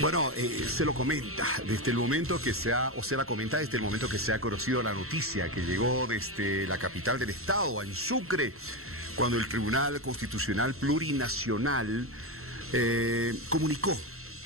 Bueno, se lo comenta desde el momento que se la comenta desde el momento que se ha conocido la noticia que llegó desde la capital del estado, en Sucre, cuando el Tribunal Constitucional Plurinacional comunicó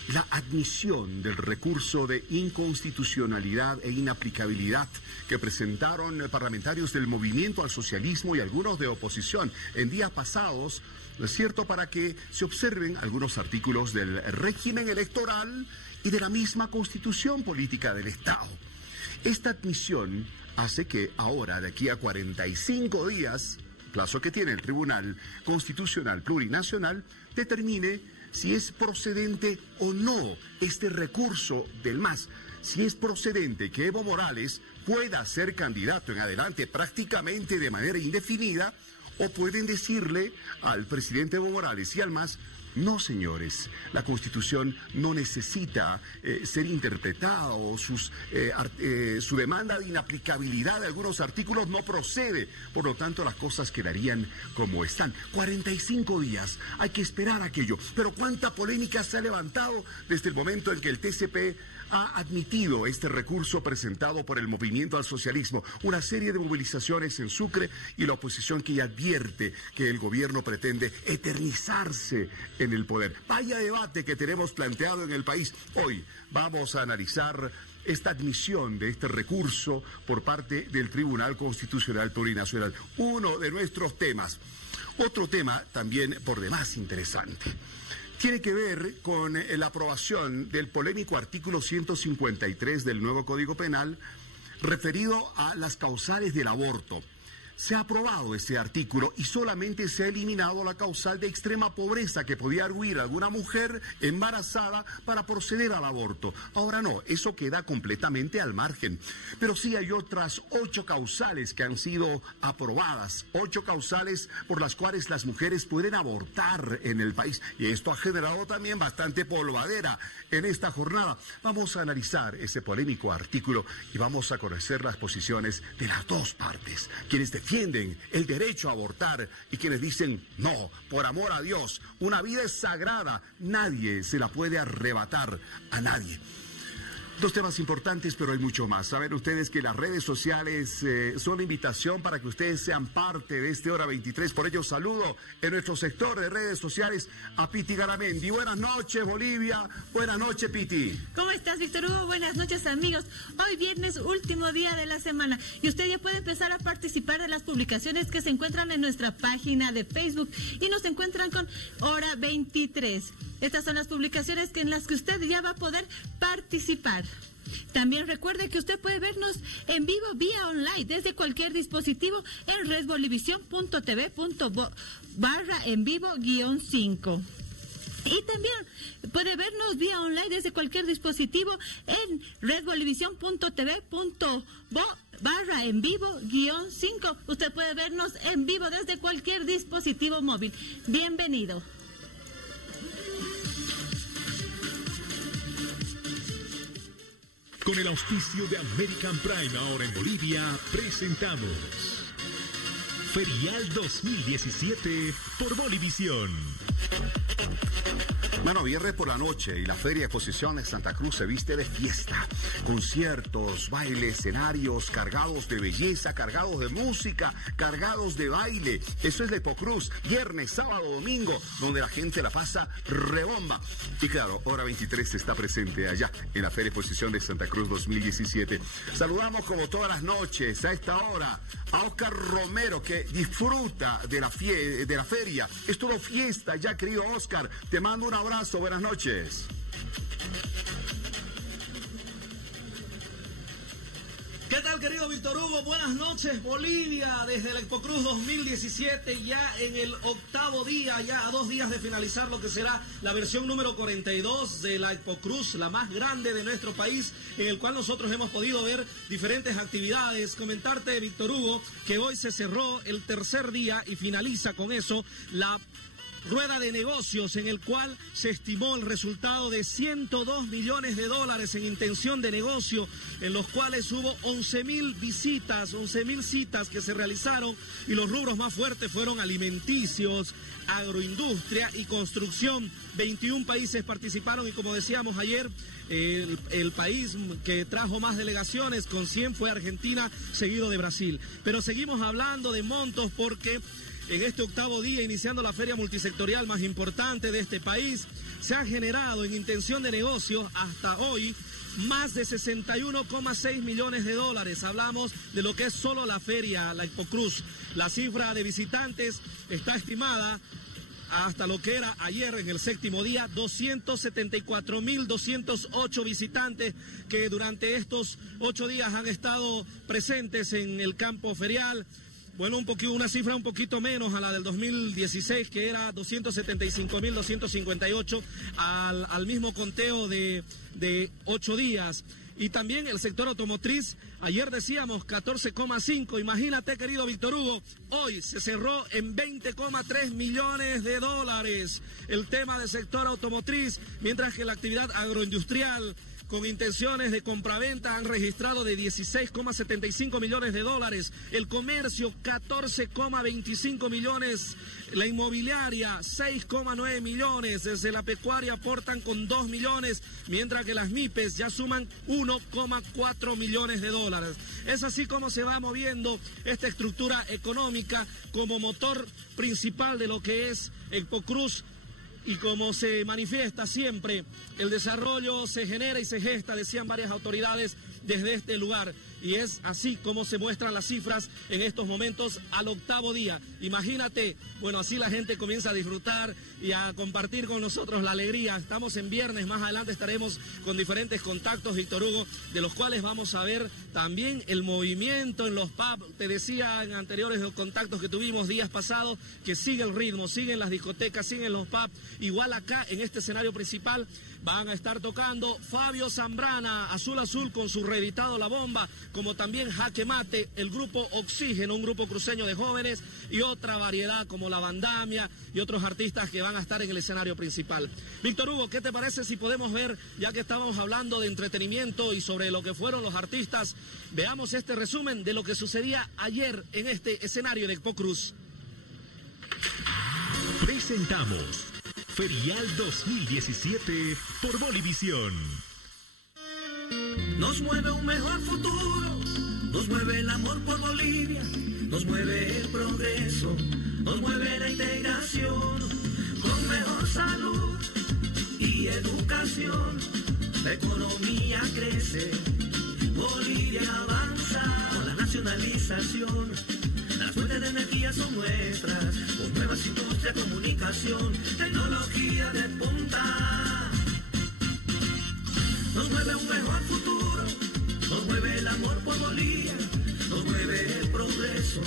la admisión del recurso de inconstitucionalidad e inaplicabilidad que presentaron parlamentarios del Movimiento al Socialismo y algunos de oposición en días pasados, ¿no es cierto?, para que se observen algunos artículos del régimen electoral y de la misma Constitución Política del Estado. Esta admisión hace que ahora, de aquí a 45 días, plazo que tiene el Tribunal Constitucional Plurinacional, determine si es procedente o no este recurso del MAS, si es procedente que Evo Morales pueda ser candidato en adelante prácticamente de manera indefinida, o pueden decirle al presidente Evo Morales y al MAS: no, señores, la Constitución no necesita ser interpretada, o su demanda de inaplicabilidad de algunos artículos no procede. Por lo tanto, las cosas quedarían como están. 45 días, hay que esperar aquello. Pero cuánta polémica se ha levantado desde el momento en que el TCP ha admitido este recurso presentado por el Movimiento al Socialismo. Una serie de movilizaciones en Sucre y la oposición que ya advierte que el gobierno pretende eternizarse en el poder. Vaya debate que tenemos planteado en el país. Hoy vamos a analizar esta admisión de este recurso por parte del Tribunal Constitucional Plurinacional. Uno de nuestros temas. Otro tema también por demás interesante tiene que ver con la aprobación del polémico artículo 153 del nuevo Código Penal referido a las causales del aborto. Se ha aprobado ese artículo y solamente se ha eliminado la causal de extrema pobreza que podía arguir alguna mujer embarazada para proceder al aborto. Ahora no, eso queda completamente al margen. Pero sí hay otras 8 causales que han sido aprobadas, 8 causales por las cuales las mujeres pueden abortar en el país. Y esto ha generado también bastante polvadera en esta jornada. Vamos a analizar ese polémico artículo y vamos a conocer las posiciones de las dos partes, quienes defienden el derecho a abortar y quienes dicen: no, por amor a Dios, una vida es sagrada, nadie se la puede arrebatar a nadie. Dos temas importantes, pero hay mucho más. Saben ustedes que las redes sociales son la invitación para que ustedes sean parte de este Hora 23. Por ello saludo en nuestro sector de redes sociales a Piti Garamendi. Buenas noches, Bolivia. Buenas noches, Piti. ¿Cómo estás, Víctor Hugo? Buenas noches, amigos. Hoy viernes, último día de la semana. Y usted ya puede empezar a participar de las publicaciones que se encuentran en nuestra página de Facebook. Y nos encuentran con Hora 23. Estas son las publicaciones en las que usted ya va a poder participar. También recuerde que usted puede vernos en vivo vía online desde cualquier dispositivo en redbolivisión.tv/en-vivo-5. Y también puede vernos vía online desde cualquier dispositivo en redbolivisión.tv/en-vivo-5. Usted puede vernos en vivo desde cualquier dispositivo móvil. Bienvenido. Con el auspicio de American Prime, ahora en Bolivia, presentamos Ferial 2017 por Bolivisión. Bueno, viernes por la noche y la Feria de Exposiciones Santa Cruz se viste de fiesta. Conciertos, bailes, escenarios cargados de belleza, cargados de música, cargados de baile. Eso es la Epocruz, viernes, sábado, domingo, donde la gente la pasa rebomba. Y claro, Hora 23 está presente allá en la Feria de Exposición de Santa Cruz 2017. Saludamos como todas las noches a esta hora a Oscar Romero, que disfruta de la feria. Es todo fiesta ya, querido Oscar. Te mando un abrazo, buenas noches. ¿Qué tal, querido Víctor Hugo? Buenas noches, Bolivia, desde la Epocruz 2017, ya en el 8º día, ya a 2 días de finalizar lo que será la versión número 42 de la Epocruz, la más grande de nuestro país, en el cual nosotros hemos podido ver diferentes actividades. Comentarte, Víctor Hugo, que hoy se cerró el 3er día y finaliza con eso la rueda de negocios en el cual se estimó el resultado de 102 millones de dólares en intención de negocio, en los cuales hubo 11.000 visitas, 11.000 citas que se realizaron, y los rubros más fuertes fueron alimenticios, agroindustria y construcción. 21 países participaron y, como decíamos ayer, el país que trajo más delegaciones con 100 fue Argentina, seguido de Brasil. Pero seguimos hablando de montos porque en este octavo día, iniciando la feria multisectorial más importante de este país, se ha generado en intención de negocio hasta hoy más de 61,6 millones de dólares. Hablamos de lo que es solo la feria, la Expocruz. La cifra de visitantes está estimada hasta lo que era ayer en el séptimo día, 274.208 visitantes que durante estos 8 días han estado presentes en el campo ferial. Bueno, una cifra un poquito menos a la del 2016, que era 275.258 al mismo conteo de 8 días. Y también el sector automotriz, ayer decíamos 14,5, imagínate, querido Víctor Hugo, hoy se cerró en 20,3 millones de dólares el tema del sector automotriz, mientras que la actividad agroindustrial con intenciones de compraventa han registrado de 16,75 millones de dólares, el comercio 14,25 millones, la inmobiliaria 6,9 millones, desde la pecuaria aportan con 2 millones, mientras que las MIPES ya suman 1,4 millones de dólares. Es así como se va moviendo esta estructura económica como motor principal de lo que es Expocruz. Y como se manifiesta siempre, el desarrollo se genera y se gesta, decían varias autoridades desde este lugar. Y es así como se muestran las cifras en estos momentos al octavo día. Imagínate, bueno, así la gente comienza a disfrutar y a compartir con nosotros la alegría. Estamos en viernes, más adelante estaremos con diferentes contactos, Víctor Hugo, de los cuales vamos a ver también el movimiento en los pubs. Te decía en anteriores contactos que tuvimos días pasados que sigue el ritmo, siguen las discotecas, siguen los pubs. Igual acá en este escenario principal van a estar tocando Fabio Zambrana, Azul Azul con su reeditado La Bomba, como también Jaque Mate, el grupo Oxígeno, un grupo cruceño de jóvenes, y otra variedad como La Bandamia y otros artistas que van a estar en el escenario principal. Víctor Hugo, ¿qué te parece si podemos ver, ya que estábamos hablando de entretenimiento y sobre lo que fueron los artistas, veamos este resumen de lo que sucedía ayer en este escenario de Expocruz? Presentamos Ferial 2017 por Bolivisión. Nos mueve un mejor futuro, nos mueve el amor por Bolivia, nos mueve el progreso, nos mueve la integración, con mejor salud y educación, la economía crece, Bolivia avanza, con la nacionalización, las fuentes de energía son nuestras, con nuevas industrias, comunicación, tecnología de punta. Nos mueve un mejor futuro, nos mueve el amor por Bolivia, nos mueve el progreso,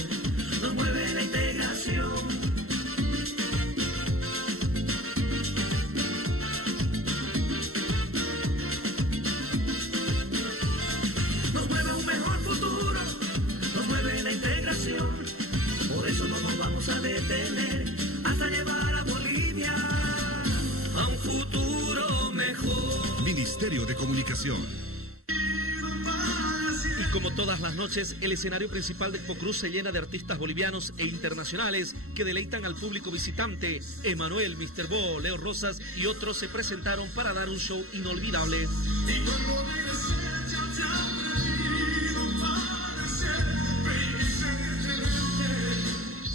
nos mueve la integración. Nos mueve un mejor futuro, nos mueve la integración. Por eso no nos vamos a detener hasta llevar a Bolivia a un futuro mejor. Ministerio de Comunicación. Y como todas las noches, el escenario principal de Expocruz se llena de artistas bolivianos e internacionales que deleitan al público visitante. Emanuel, Mr. Bo, Leo Rosas y otros se presentaron para dar un show inolvidable.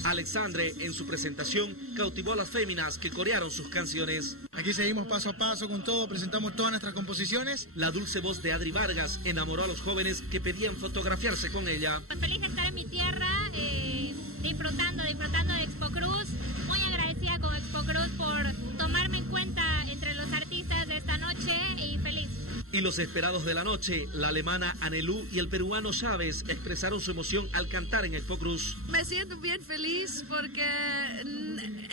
Alexandre, en su presentación, cautivó a las féminas que corearon sus canciones. Aquí seguimos paso a paso con todo, presentamos todas nuestras composiciones. La dulce voz de Adri Vargas enamoró a los jóvenes que pedían fotografiarse con ella. Feliz de estar en mi tierra, disfrutando de Expocruz. Muy agradecida con Expocruz por tomarme en cuenta entre los artistas de esta noche y feliz. Y los esperados de la noche, la alemana Anelú y el peruano Chávez expresaron su emoción al cantar en Expocruz. Me siento bien feliz porque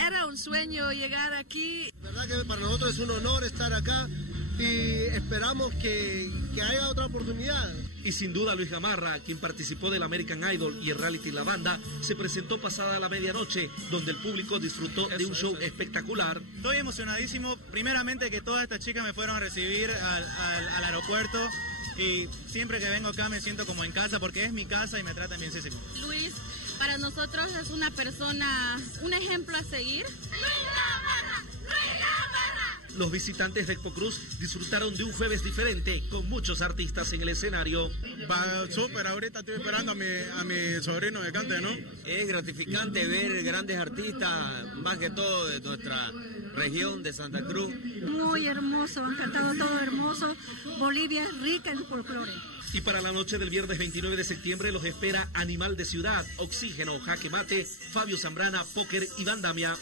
era un sueño llegar aquí. La verdad que para nosotros es un honor estar acá y esperamos que haya otra oportunidad. Y sin duda Luis Gamarra, quien participó del American Idol y el reality La Banda, se presentó pasada la medianoche, donde el público disfrutó de un show espectacular. Estoy emocionadísimo, primeramente que todas estas chicas me fueron a recibir al aeropuerto, y siempre que vengo acá me siento como en casa porque es mi casa y me tratan bienísimo. Luis, para nosotros es una persona, un ejemplo a seguir. Los visitantes de Expo Cruz disfrutaron de un jueves diferente, con muchos artistas en el escenario. Va súper, ahorita estoy esperando a mi sobrino que cante, ¿no? Es gratificante ver grandes artistas, más que todo de nuestra región de Santa Cruz. Muy hermoso, han cantado todo hermoso. Bolivia es rica en folclore. Y para la noche del viernes 29 de septiembre los espera Animal de Ciudad, Oxígeno, Jaque Mate, Fabio Zambrana, Póker y Vandamia.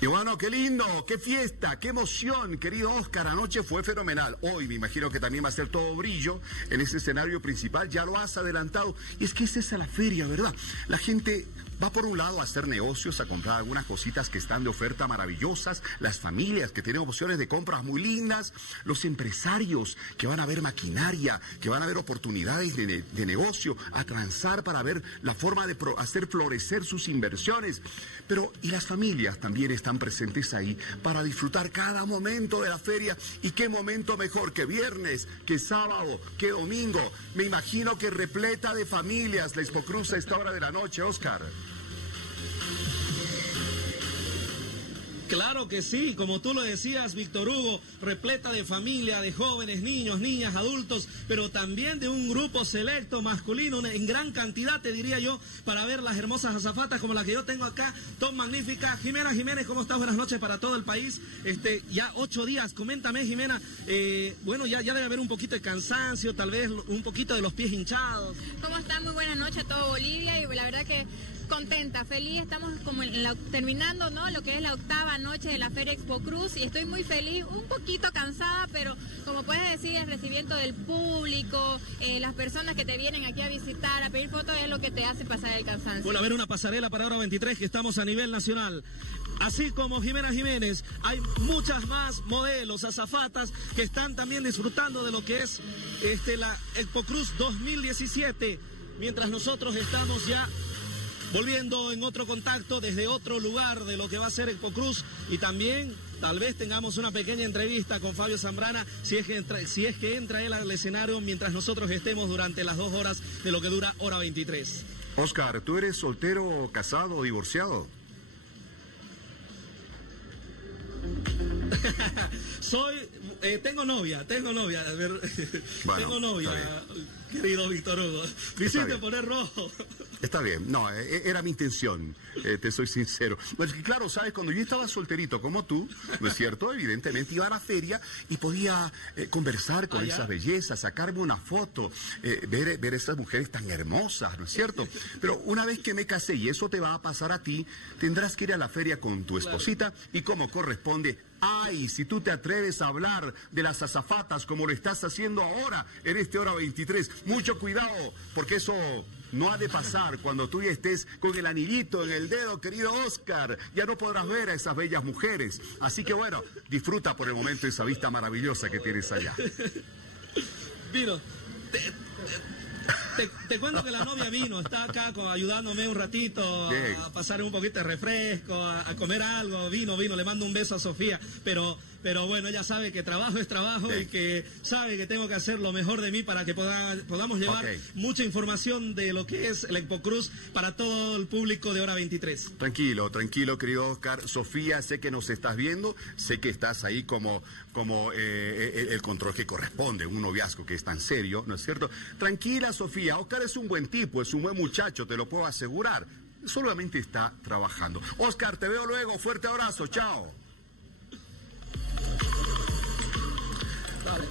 Y bueno, qué lindo, qué fiesta, qué emoción, querido Oscar, anoche fue fenomenal. Hoy me imagino que también va a ser todo brillo en ese escenario principal, ya lo has adelantado. Y es que es esa la feria, ¿verdad? La gente va por un lado a hacer negocios, a comprar algunas cositas que están de oferta maravillosas, las familias que tienen opciones de compras muy lindas, los empresarios que van a ver maquinaria, que van a ver oportunidades de negocio, a transar para ver la forma de hacer florecer sus inversiones. Pero, y las familias también están presentes ahí para disfrutar cada momento de la feria. Y qué momento mejor que viernes, que sábado, que domingo. Me imagino que repleta de familias la Expo Cruz a esta hora de la noche, Oscar. Claro que sí, como tú lo decías, Víctor Hugo, repleta de familia, de jóvenes, niños, niñas, adultos, pero también de un grupo selecto masculino en gran cantidad, te diría yo, para ver las hermosas azafatas como la que yo tengo acá, Tom Magnífica. Jimena Jiménez, ¿cómo estás? Buenas noches para todo el país. Ya 8 días, coméntame, Jimena, bueno, ya debe haber un poquito de cansancio, tal vez un poquito de los pies hinchados. ¿Cómo están? Muy buena noche a todo Bolivia, y la verdad que contenta, feliz, estamos como terminando, ¿no?, lo que es la 8ª noche de la Feria Expo Cruz, y estoy muy feliz, un poquito cansada, pero como puedes decir, el recibimiento del público, las personas que te vienen aquí a visitar, a pedir fotos, es lo que te hace pasar el cansancio. Bueno, a ver, una pasarela para Hora 23, que estamos a nivel nacional. Así como Jimena Jiménez, hay muchas más modelos, azafatas, que están también disfrutando de lo que es la Expo Cruz 2017, mientras nosotros estamos ya volviendo en otro contacto desde otro lugar de lo que va a ser Expo Cruz, y también tal vez tengamos una pequeña entrevista con Fabio Zambrana, si es que entra él al escenario mientras nosotros estemos durante las 2 horas de lo que dura Hora 23. Oscar, ¿tú eres soltero, casado o divorciado? Tengo novia, a ver, bueno, tengo novia, querido Víctor Hugo. Me hiciste poner rojo. Está bien, no, era mi intención, te soy sincero. Pues claro, sabes, cuando yo estaba solterito como tú, ¿no es cierto? Evidentemente iba a la feria y podía conversar con esas bellezas, sacarme una foto, ver estas mujeres tan hermosas, ¿no es cierto? Pero una vez que me casé, y eso te va a pasar a ti, tendrás que ir a la feria con tu esposita, y como corresponde. Ay, si tú te atreves a hablar de las azafatas como lo estás haciendo ahora en Hora 23, mucho cuidado, porque eso no ha de pasar cuando tú ya estés con el anillito en el dedo, querido Oscar. Ya no podrás ver a esas bellas mujeres. Así que bueno, disfruta por el momento esa vista maravillosa que tienes allá. Vino, te cuento que la novia vino, está acá ayudándome un ratito a pasar un poquito de refresco, a comer algo, vino, le mando un beso a Sofía, pero bueno, ella sabe que trabajo es trabajo y que sabe que tengo que hacer lo mejor de mí para que podamos llevar mucha información de lo que es la Expo Cruz para todo el público de Hora 23. Tranquilo, querido Oscar. Sofía, sé que nos estás viendo, sé que estás ahí como el control que corresponde, un noviazgo que es tan serio, ¿no es cierto? Tranquila, Sofía, Oscar es un buen tipo, es un buen muchacho, te lo puedo asegurar. Solamente está trabajando. Oscar, te veo luego, fuerte abrazo, chao. Dale.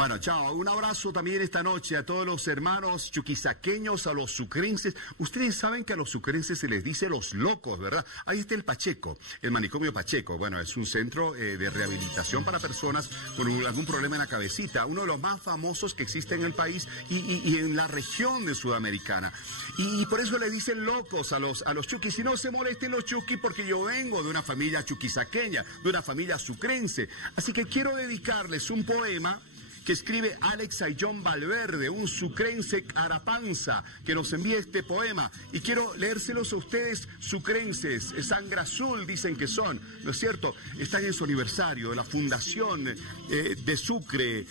Bueno, chao. Un abrazo también esta noche a todos los hermanos chuquisaqueños, a los sucrenses. Ustedes saben que a los sucrenses se les dice los locos, ¿verdad? Ahí está el Pacheco, el manicomio Pacheco. Bueno, es un centro de rehabilitación para personas con algún problema en la cabecita. Uno de los más famosos que existe en el país y en la región de Sudamericana. Y por eso le dicen locos a los chuquis. Si no se molesten los chuquis, porque yo vengo de una familia chuquisaqueña, de una familia sucrense. Así que quiero dedicarles un poema que escribe Alex Ayllón Valverde, un sucrense Arapanza, que nos envía este poema. Y quiero leérselos a ustedes, sucrenses, sangre azul dicen que son, ¿no es cierto? Están en su aniversario, la fundación de Sucre.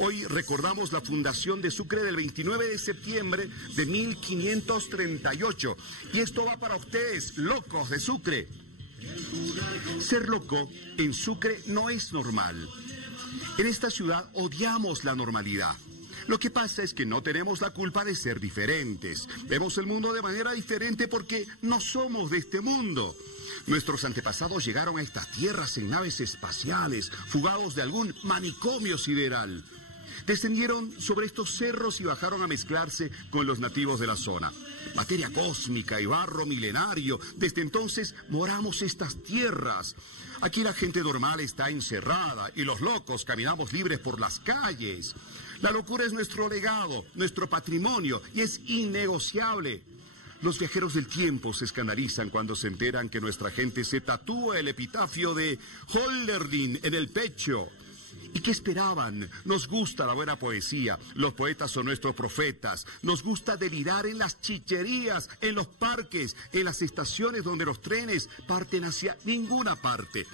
Hoy recordamos la fundación de Sucre del 29 de septiembre de 1538. Y esto va para ustedes, locos de Sucre. Ser loco en Sucre no es normal. En esta ciudad odiamos la normalidad. Lo que pasa es que no tenemos la culpa de ser diferentes. Vemos el mundo de manera diferente porque no somos de este mundo. Nuestros antepasados llegaron a estas tierras en naves espaciales, fugados de algún manicomio sideral. Descendieron sobre estos cerros y bajaron a mezclarse con los nativos de la zona. Materia cósmica y barro milenario, desde entonces moramos estas tierras. Aquí la gente normal está encerrada y los locos caminamos libres por las calles. La locura es nuestro legado, nuestro patrimonio y es innegociable. Los viajeros del tiempo se escandalizan cuando se enteran que nuestra gente se tatúa el epitafio de Holderlin en el pecho. ¿Y qué esperaban? Nos gusta la buena poesía, los poetas son nuestros profetas, nos gusta delirar en las chicherías, en los parques, en las estaciones donde los trenes parten hacia ninguna parte.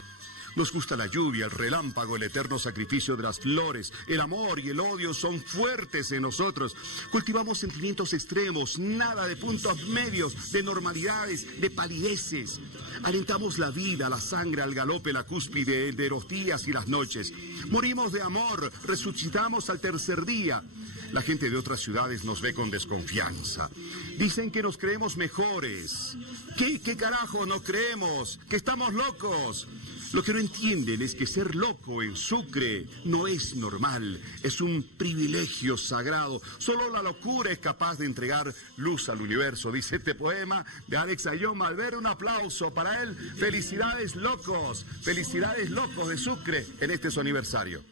Nos gusta la lluvia, el relámpago, el eterno sacrificio de las flores. El amor y el odio son fuertes en nosotros. Cultivamos sentimientos extremos, nada de puntos medios, de normalidades, de palideces. Alentamos la vida, la sangre, al galope, la cúspide de los días y las noches. Morimos de amor, resucitamos al tercer día. La gente de otras ciudades nos ve con desconfianza. Dicen que nos creemos mejores. ¿Qué carajo nos creemos? ¿Que estamos locos? Lo que no entienden es que ser loco en Sucre no es normal, es un privilegio sagrado. Solo la locura es capaz de entregar luz al universo, dice este poema de Alex Ayllón Valverde. Un aplauso para él. Felicidades locos de Sucre en este su aniversario.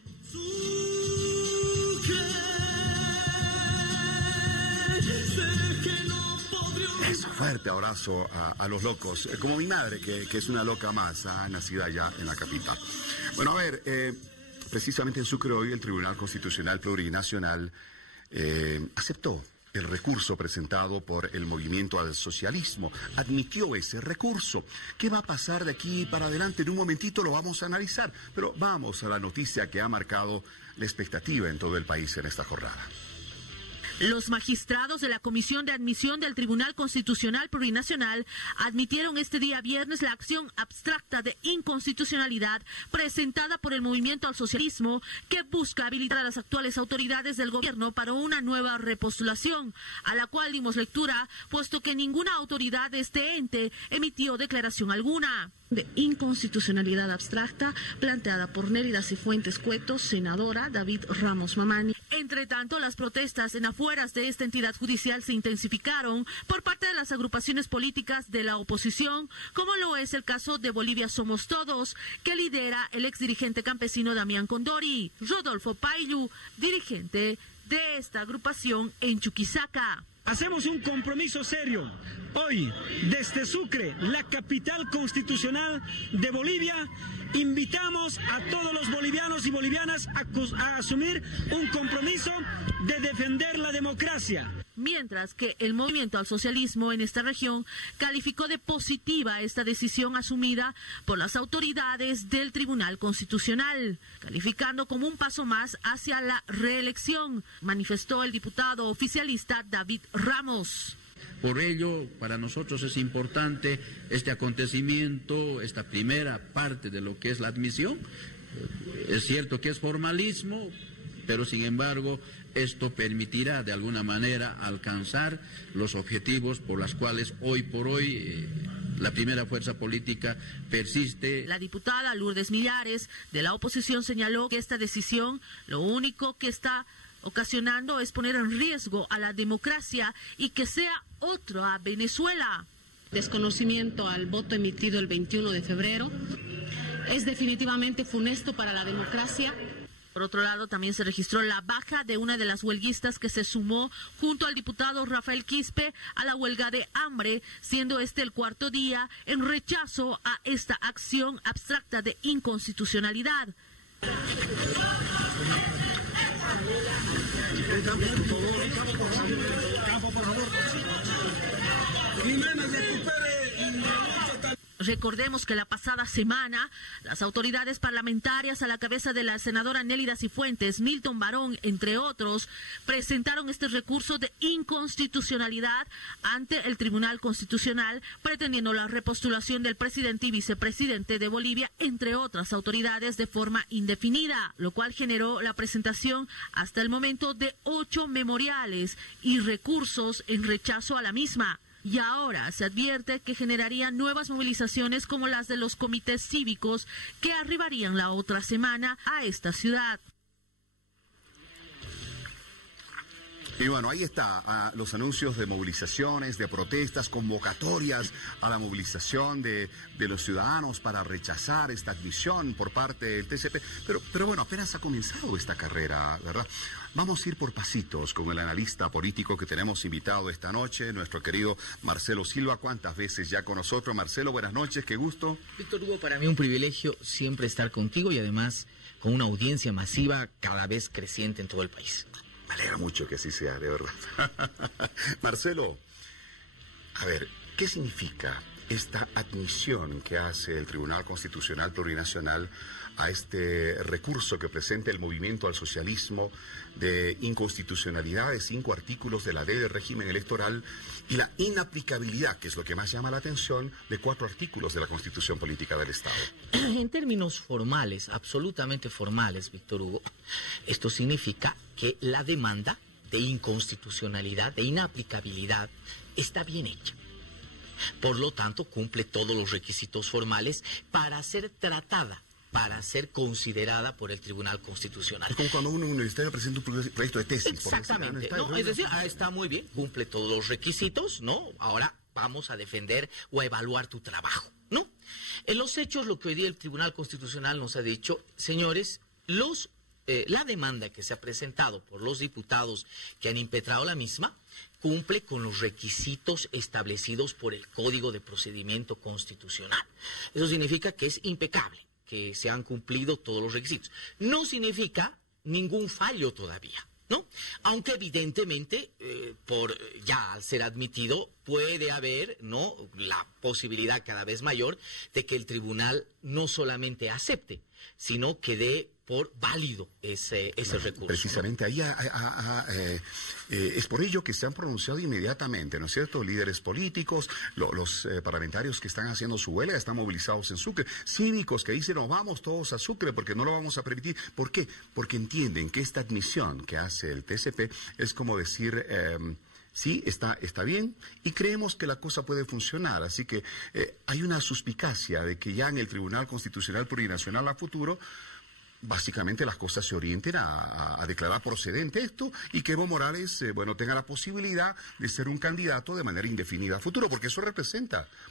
Eso, fuerte abrazo a los locos, como mi madre, que es una loca más, nacida allá en la capital. Bueno, a ver, precisamente en Sucre hoy el Tribunal Constitucional Plurinacional aceptó el recurso presentado por el Movimiento al Socialismo, admitió ese recurso. ¿Qué va a pasar de aquí para adelante? En un momentito lo vamos a analizar, pero vamos a la noticia que ha marcado la expectativa en todo el país en esta jornada. Los magistrados de la Comisión de Admisión del Tribunal Constitucional Plurinacional admitieron este día viernes la acción abstracta de inconstitucionalidad presentada por el Movimiento al Socialismo, que busca habilitar a las actuales autoridades del gobierno para una nueva repostulación, a la cual dimos lectura, puesto que ninguna autoridad de este ente emitió declaración alguna. De inconstitucionalidad abstracta planteada por Nérida Cifuentes Cueto, senadora David Ramos Mamani. Entre tanto, las protestas en afueras de esta entidad judicial se intensificaron por parte de las agrupaciones políticas de la oposición, como lo es el caso de Bolivia Somos Todos, que lidera el exdirigente campesino Damián Condori. Rodolfo Payllu, dirigente de esta agrupación en Chuquisaca. Hacemos un compromiso serio. Hoy, desde Sucre, la capital constitucional de Bolivia, invitamos a todos los bolivianos y bolivianas a asumir un compromiso de defender la democracia. Mientras que el Movimiento al Socialismo en esta región calificó de positiva esta decisión asumida por las autoridades del Tribunal Constitucional, calificando como un paso más hacia la reelección, manifestó el diputado oficialista David Ramos. Por ello, para nosotros es importante este acontecimiento, esta primera parte de lo que es la admisión. Es cierto que es formalismo, pero sin embargo esto permitirá de alguna manera alcanzar los objetivos por los cuales hoy por hoy La primera fuerza política persiste. La diputada Lourdes Millares de la oposición señaló que esta decisión lo único que está ocasionando es poner en riesgo a la democracia y que sea otra Venezuela. Desconocimiento al voto emitido el 21 de febrero es definitivamente funesto para la democracia. Por otro lado, también se registró la baja de una de las huelguistas que se sumó junto al diputado Rafael Quispe a la huelga de hambre, siendo este el cuarto día en rechazo a esta acción abstracta de inconstitucionalidad. Recordemos que la pasada semana las autoridades parlamentarias a la cabeza de la senadora Nélida Cifuentes, Milton Barón, entre otros, presentaron este recurso de inconstitucionalidad ante el Tribunal Constitucional, pretendiendo la repostulación del presidente y vicepresidente de Bolivia, entre otras autoridades, de forma indefinida, lo cual generó la presentación hasta el momento de 8 memoriales y recursos en rechazo a la misma. Y ahora se advierte que generarían nuevas movilizaciones como las de los comités cívicos que arribarían la otra semana a esta ciudad. Y bueno, ahí está, los anuncios de movilizaciones, de protestas, convocatorias a la movilización de los ciudadanos para rechazar esta admisión por parte del TCP. Pero bueno, apenas ha comenzado esta carrera, ¿verdad? Vamos a ir por pasitos con el analista político que tenemos invitado esta noche, nuestro querido Marcelo Silva. ¿Cuántas veces ya con nosotros? Marcelo, buenas noches, qué gusto. Víctor Hugo, para mí un privilegio siempre estar contigo y además con una audiencia masiva cada vez creciente en todo el país. Me alegra mucho que así sea, de verdad. Marcelo, a ver, ¿qué significa esta admisión que hace el Tribunal Constitucional Plurinacional a este recurso que presenta el Movimiento al Socialismo de inconstitucionalidad de 5 artículos de la ley de régimen electoral y la inaplicabilidad, que es lo que más llama la atención, de 4 artículos de la Constitución Política del Estado? En términos formales, absolutamente formales, Víctor Hugo, esto significa que la demanda de inconstitucionalidad, de inaplicabilidad, está bien hecha. Por lo tanto, cumple todos los requisitos formales para ser tratada, para ser considerada por el Tribunal Constitucional. Es como cuando un universitario presenta un proyecto de tesis. Exactamente, ¿no? Es decir, está muy bien, cumple todos los requisitos, ¿no? Ahora vamos a defender o a evaluar tu trabajo, ¿no? En los hechos, lo que hoy día el Tribunal Constitucional nos ha dicho, señores, la demanda que se ha presentado por los diputados que han impetrado la misma cumple con los requisitos establecidos por el Código de Procedimiento Constitucional. Eso significa que es impecable, que se han cumplido todos los requisitos. No significa ningún fallo todavía, ¿no? Aunque evidentemente, ya al ser admitido, puede haber, ¿no?, la posibilidad cada vez mayor de que el tribunal no solamente acepte, sino que dé por válido ese recurso. Precisamente ahí es por ello que se han pronunciado inmediatamente, ¿no es cierto? Líderes políticos, los parlamentarios que están haciendo su huelga, están movilizados en Sucre, cívicos que dicen, nos vamos todos a Sucre porque no lo vamos a permitir. ¿Por qué? Porque entienden que esta admisión que hace el TCP es como decir... sí, está bien y creemos que la cosa puede funcionar. Así que hay una suspicacia de que ya en el Tribunal Constitucional Plurinacional a futuro básicamente las cosas se orienten a declarar procedente esto y que Evo Morales, tenga la posibilidad de ser un candidato de manera indefinida a futuro, porque eso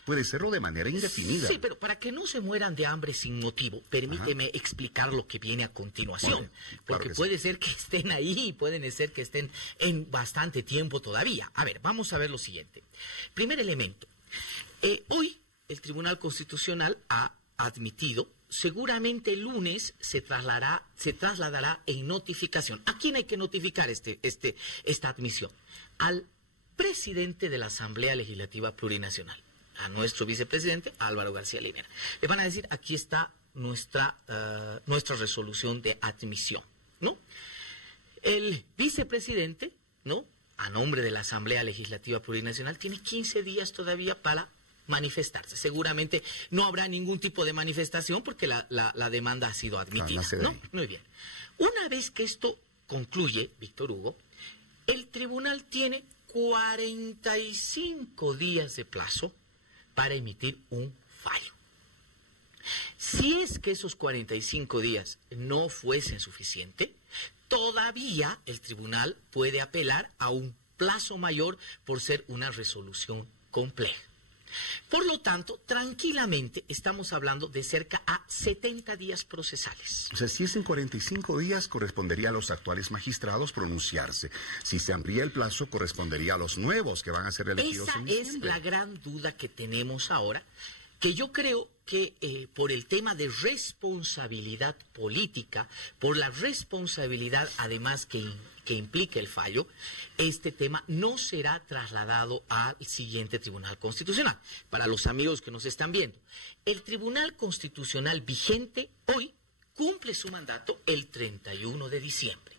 puede serlo de manera indefinida. Sí, pero para que no se mueran de hambre sin motivo, permíteme explicar lo que viene a continuación, porque puede ser que estén ahí, pueden ser que estén en bastante tiempo todavía. A ver, vamos a ver lo siguiente. Primer elemento, hoy el Tribunal Constitucional ha admitido, seguramente el lunes se trasladará en notificación. ¿A quién hay que notificar esta admisión? Al presidente de la Asamblea Legislativa Plurinacional, a nuestro vicepresidente Álvaro García Linera. Le van a decir, aquí está nuestra resolución de admisión, ¿no? El vicepresidente, ¿no?, a nombre de la Asamblea Legislativa Plurinacional, tiene 15 días todavía para manifestarse. Seguramente no habrá ningún tipo de manifestación porque la demanda ha sido admitida, ¿no? Muy bien. Una vez que esto concluye, Víctor Hugo, el tribunal tiene 45 días de plazo para emitir un fallo. Si es que esos 45 días no fuesen suficientes, todavía el tribunal puede apelar a un plazo mayor por ser una resolución compleja. Por lo tanto, tranquilamente estamos hablando de cerca a 70 días procesales. O sea, si es en 45 días, correspondería a los actuales magistrados pronunciarse. Si se amplía el plazo, correspondería a los nuevos que van a ser elegidos. Esa es la gran duda que tenemos ahora, que yo creo que por el tema de responsabilidad política, por la responsabilidad además que implica el fallo, este tema no será trasladado al siguiente Tribunal Constitucional. Para los amigos que nos están viendo, el Tribunal Constitucional vigente hoy cumple su mandato el 31 de diciembre.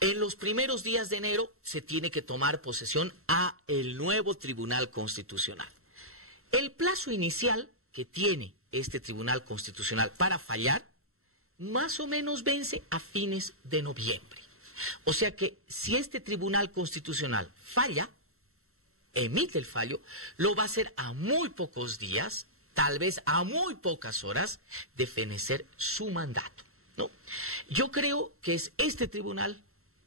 En los primeros días de enero se tiene que tomar posesión a el nuevo Tribunal Constitucional. El plazo inicial que tiene este Tribunal Constitucional para fallar, más o menos vence a fines de noviembre. O sea que si este Tribunal Constitucional falla, emite el fallo, lo va a hacer a muy pocos días, tal vez a muy pocas horas, de fenecer su mandato, ¿no? Yo creo que es este tribunal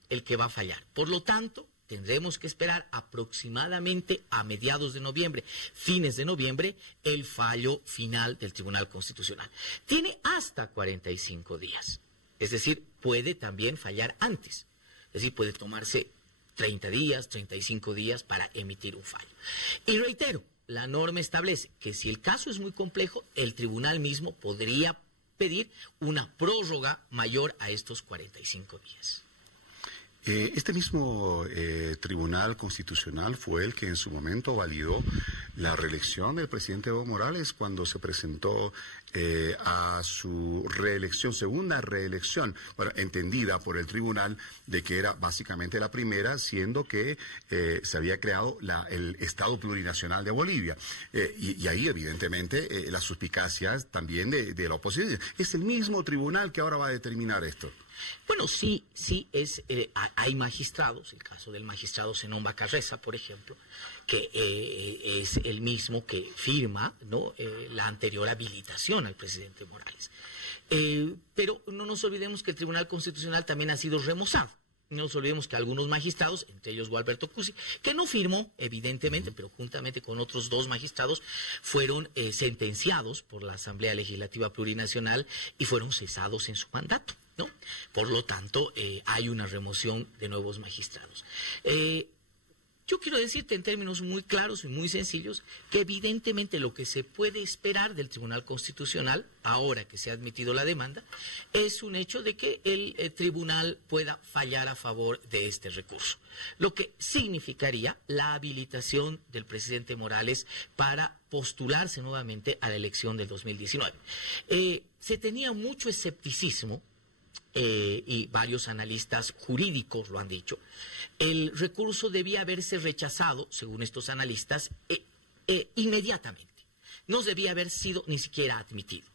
el que va a fallar. Por lo tanto, tendremos que esperar aproximadamente a mediados de noviembre, fines de noviembre, el fallo final del Tribunal Constitucional. Tiene hasta 45 días. Es decir, puede también fallar antes. Es decir, puede tomarse 30 días, 35 días para emitir un fallo. Y reitero, la norma establece que si el caso es muy complejo, el tribunal mismo podría pedir una prórroga mayor a estos 45 días. Este mismo Tribunal Constitucional fue el que en su momento validó la reelección del presidente Evo Morales cuando se presentó a su reelección, segunda reelección, bueno, entendida por el tribunal de que era básicamente la primera, siendo que se había creado el Estado Plurinacional de Bolivia. Y ahí, evidentemente, las suspicacias también de la oposición. ¿Es el mismo tribunal que ahora va a determinar esto? Bueno, sí, hay magistrados, el caso del magistrado Zenón Bacarreza, por ejemplo, que es el mismo que firma, ¿no?, la anterior habilitación al presidente Morales. Pero no nos olvidemos que el Tribunal Constitucional también ha sido remozado. No nos olvidemos que algunos magistrados, entre ellos Gualberto Cusi, que no firmó, evidentemente, pero juntamente con otros dos magistrados, fueron sentenciados por la Asamblea Legislativa Plurinacional y fueron cesados en su mandato, ¿no? Por lo tanto, hay una remoción de nuevos magistrados. Yo quiero decirte en términos muy claros y muy sencillos que evidentemente lo que se puede esperar del Tribunal Constitucional, ahora que se ha admitido la demanda, es un hecho de que el tribunal pueda fallar a favor de este recurso, lo que significaría la habilitación del presidente Morales para postularse nuevamente a la elección del 2019. Se tenía mucho escepticismo, y varios analistas jurídicos lo han dicho. El recurso debía haberse rechazado, según estos analistas, inmediatamente. No debía haber sido ni siquiera admitido.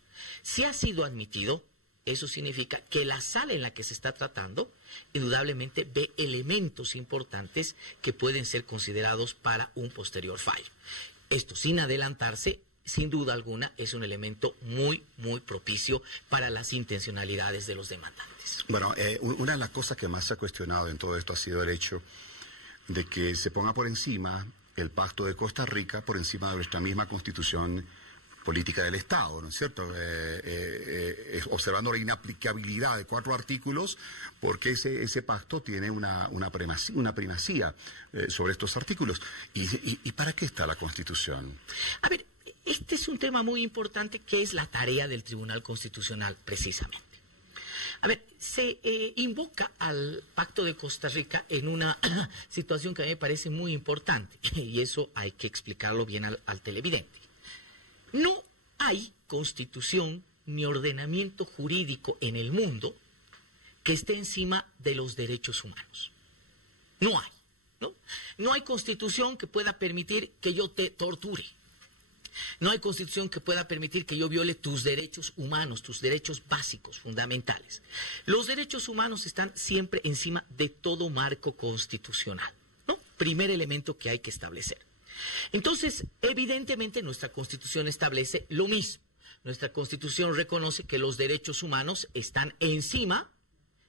Si ha sido admitido, eso significa que la sala en la que se está tratando, indudablemente ve elementos importantes que pueden ser considerados para un posterior fallo. Esto, sin adelantarse, sin duda alguna, es un elemento muy, muy propicio para las intencionalidades de los demandantes. Bueno, una de las cosas que más se ha cuestionado en todo esto ha sido el hecho de que se ponga por encima el Pacto de Costa Rica, por encima de nuestra misma Constitución política del Estado, ¿no es cierto? Observando la inaplicabilidad de 4 artículos, porque ese pacto tiene una primacía sobre estos artículos. ¿Y para qué está la Constitución? A ver, este es un tema muy importante que es la tarea del Tribunal Constitucional, precisamente. A ver, se invoca al Pacto de Costa Rica en una situación que a mí me parece muy importante, y eso hay que explicarlo bien al televidente. No hay constitución ni ordenamiento jurídico en el mundo que esté encima de los derechos humanos. No hay, ¿no? No hay constitución que pueda permitir que yo te torture. No hay constitución que pueda permitir que yo viole tus derechos humanos, tus derechos básicos, fundamentales. Los derechos humanos están siempre encima de todo marco constitucional, ¿no? Primer elemento que hay que establecer. Entonces, evidentemente, nuestra Constitución establece lo mismo. Nuestra Constitución reconoce que los derechos humanos están encima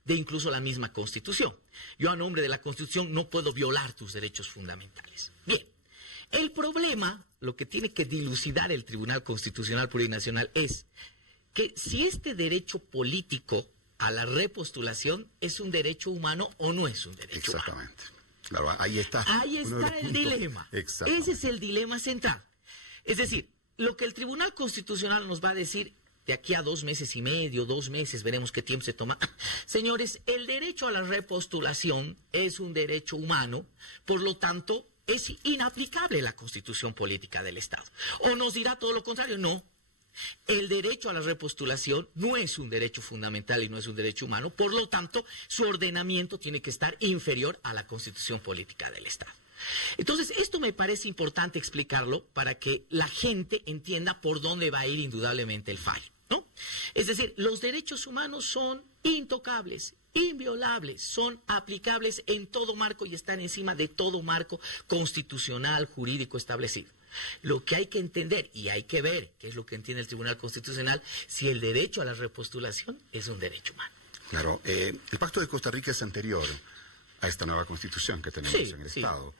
de incluso la misma Constitución. Yo, a nombre de la Constitución, no puedo violar tus derechos fundamentales. Bien, el problema, lo que tiene que dilucidar el Tribunal Constitucional Plurinacional es que si este derecho político a la repostulación es un derecho humano o no es un derecho humano. Exactamente. Claro, ahí está. Ahí está el dilema. Ese es el dilema central. Es decir, lo que el Tribunal Constitucional nos va a decir de aquí a 2 meses y medio, 2 meses, veremos qué tiempo se toma. Señores, el derecho a la repostulación es un derecho humano, por lo tanto, es inaplicable la Constitución Política del Estado. ¿O nos dirá todo lo contrario? No. El derecho a la repostulación no es un derecho fundamental y no es un derecho humano, por lo tanto, su ordenamiento tiene que estar inferior a la Constitución Política del Estado. Entonces, esto me parece importante explicarlo para que la gente entienda por dónde va a ir indudablemente el fallo, ¿no? Es decir, los derechos humanos son intocables, inviolables, son aplicables en todo marco y están encima de todo marco constitucional, jurídico establecido. Lo que hay que entender y hay que ver, que es lo que entiende el Tribunal Constitucional, si el derecho a la repostulación es un derecho humano. Claro, el Pacto de Costa Rica es anterior a esta nueva Constitución que tenemos en el Estado.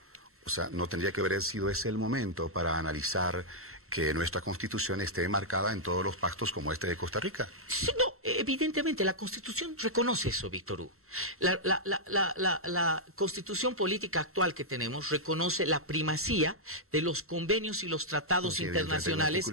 O sea, ¿no tendría que haber sido ese el momento para analizar que nuestra Constitución esté marcada en todos los pactos como este de Costa Rica? Sí, no, evidentemente la Constitución reconoce eso, Víctor Hugo. La Constitución política actual que tenemos reconoce la primacía de los convenios y los tratados internacionales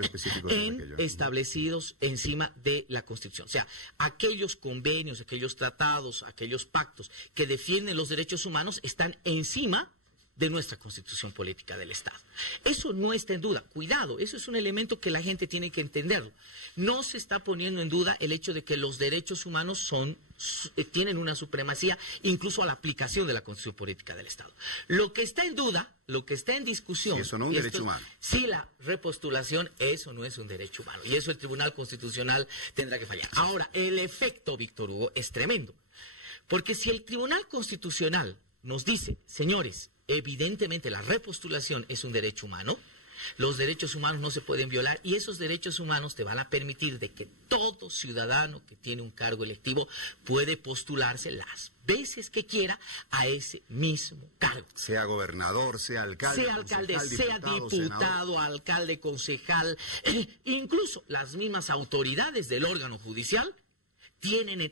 establecidos encima de la Constitución. O sea, aquellos convenios, aquellos tratados, aquellos pactos que defienden los derechos humanos están encima de nuestra Constitución Política del Estado. Eso no está en duda. Cuidado, eso es un elemento que la gente tiene que entenderlo. No se está poniendo en duda el hecho de que los derechos humanos tienen una supremacía incluso a la aplicación de la Constitución Política del Estado. Lo que está en duda, lo que está en discusión... Si eso no es un derecho humano. Si la repostulación, eso no es un derecho humano. Y eso el Tribunal Constitucional tendrá que fallar. Ahora, el efecto, Víctor Hugo, es tremendo. Porque si el Tribunal Constitucional nos dice, señores, evidentemente la repostulación es un derecho humano, los derechos humanos no se pueden violar y esos derechos humanos te van a permitir de que todo ciudadano que tiene un cargo electivo puede postularse las veces que quiera a ese mismo cargo. Sea gobernador, sea alcalde, sea diputado, alcalde, concejal, incluso las mismas autoridades del órgano judicial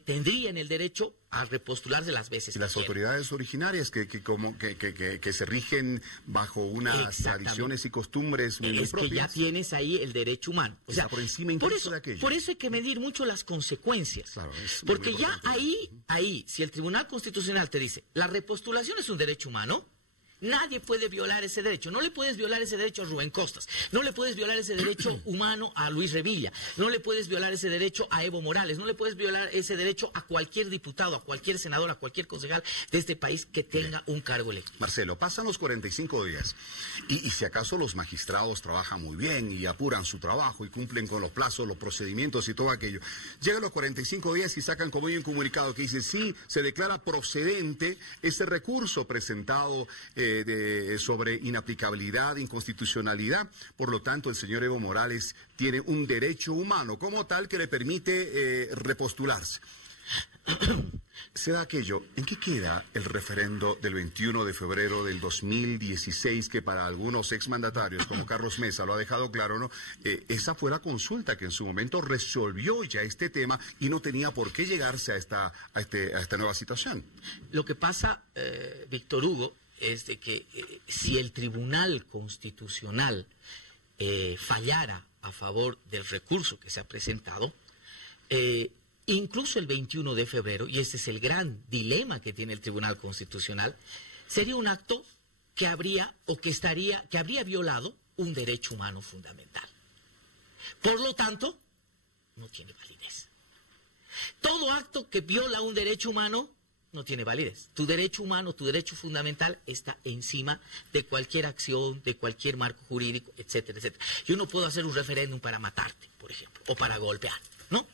tendrían el derecho a repostularse las veces que las quieran. Autoridades originarias que se rigen bajo unas tradiciones y costumbres muy propias. Que ya tienes ahí el derecho humano. O sea, por encima incluso de aquello. Por eso hay que medir mucho las consecuencias. Claro, porque ya ahí, si el Tribunal Constitucional te dice, la repostulación es un derecho humano, nadie puede violar ese derecho. No le puedes violar ese derecho a Rubén Costas. No le puedes violar ese derecho humano a Luis Revilla. No le puedes violar ese derecho a Evo Morales. No le puedes violar ese derecho a cualquier diputado, a cualquier senador, a cualquier concejal de este país que tenga un cargo electivo. Marcelo, pasan los 45 días y si acaso los magistrados trabajan muy bien y apuran su trabajo y cumplen con los plazos, los procedimientos y todo aquello. Llegan los 45 días y sacan como un comunicado que dice sí, se declara procedente ese recurso presentado sobre inaplicabilidad, inconstitucionalidad. Por lo tanto, el señor Evo Morales tiene un derecho humano como tal que le permite repostularse. Se da aquello. ¿En qué queda el referendo del 21 de febrero del 2016 que para algunos exmandatarios como Carlos Mesa lo ha dejado claro, ¿no? Esa fue la consulta que en su momento resolvió ya este tema y no tenía por qué llegarse a esta nueva situación. Lo que pasa, Víctor Hugo, es de que si el Tribunal Constitucional fallara a favor del recurso que se ha presentado, incluso el 21 de febrero, y este es el gran dilema que tiene el Tribunal Constitucional, sería un acto que habría violado un derecho humano fundamental. Por lo tanto, no tiene validez. Todo acto que viola un derecho humano no tiene validez. Tu derecho humano, tu derecho fundamental está encima de cualquier acción, de cualquier marco jurídico, etcétera, etcétera. Yo no puedo hacer un referéndum para matarte, por ejemplo, o para golpearte, ¿no?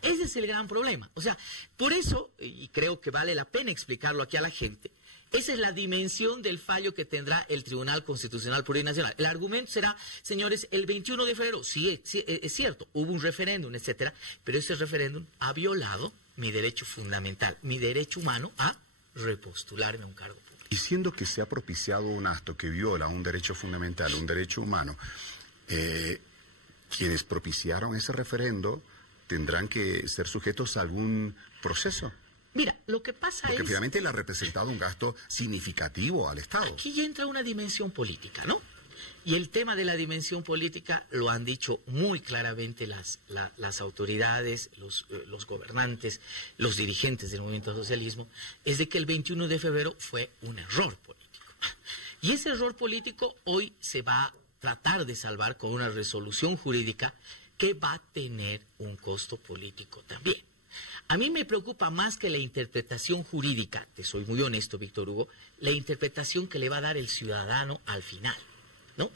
Ese es el gran problema. O sea, por eso, y creo que vale la pena explicarlo aquí a la gente, Esa es la dimensión del fallo que tendrá el Tribunal Constitucional Plurinacional. El argumento será, señores, el 21 de febrero, sí, es cierto, hubo un referéndum, etcétera, pero ese referéndum ha violado mi derecho fundamental, mi derecho humano a repostularme a un cargo público. Y siendo que se ha propiciado un acto que viola un derecho fundamental, un derecho humano, quienes propiciaron ese referendo tendrán que ser sujetos a algún proceso. Mira, lo que pasa Porque finalmente le ha representado un gasto significativo al Estado. Aquí ya entra una dimensión política, ¿no? Y el tema de la dimensión política lo han dicho muy claramente las autoridades, los gobernantes, los dirigentes del movimiento del socialismo, es de que el 21 de febrero fue un error político. Y ese error político hoy se va a tratar de salvar con una resolución jurídica que va a tener un costo político también. A mí me preocupa más que la interpretación jurídica, te soy muy honesto, Víctor Hugo, la interpretación que le va a dar el ciudadano al final, ¿no?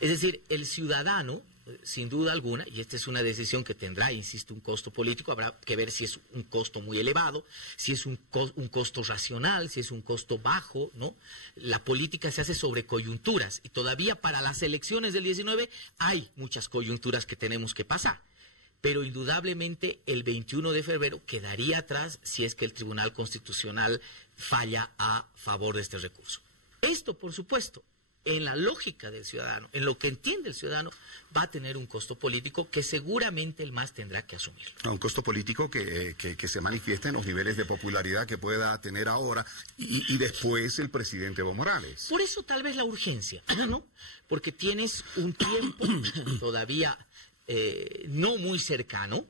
Es decir, el ciudadano, sin duda alguna, y esta es una decisión que tendrá, insisto, un costo político, habrá que ver si es un costo muy elevado, si es un costo racional, si es un costo bajo, ¿no? La política se hace sobre coyunturas, y todavía para las elecciones del 19 hay muchas coyunturas que tenemos que pasar. Pero indudablemente el 21 de febrero quedaría atrás si es que el Tribunal Constitucional falla a favor de este recurso. Esto, por supuesto, en la lógica del ciudadano, en lo que entiende el ciudadano, va a tener un costo político que seguramente el MAS tendrá que asumir. Un costo político que se manifiesta en los niveles de popularidad que pueda tener ahora y después el presidente Evo Morales. Por eso tal vez la urgencia, ¿no? Porque tienes un tiempo todavía no muy cercano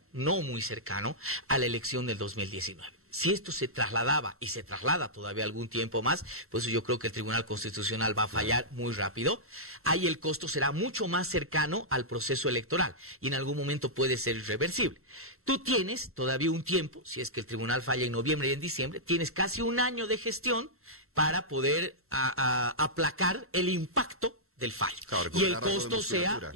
a la elección del 2019. Si esto se trasladaba y se traslada todavía algún tiempo más, pues yo creo que el Tribunal Constitucional va a fallar muy rápido. Ahí el costo será mucho más cercano al proceso electoral y en algún momento puede ser irreversible. Tú tienes todavía un tiempo, si es que el tribunal falla en noviembre y en diciembre, tienes casi un año de gestión para poder aplacar el impacto del fallo. Claro, y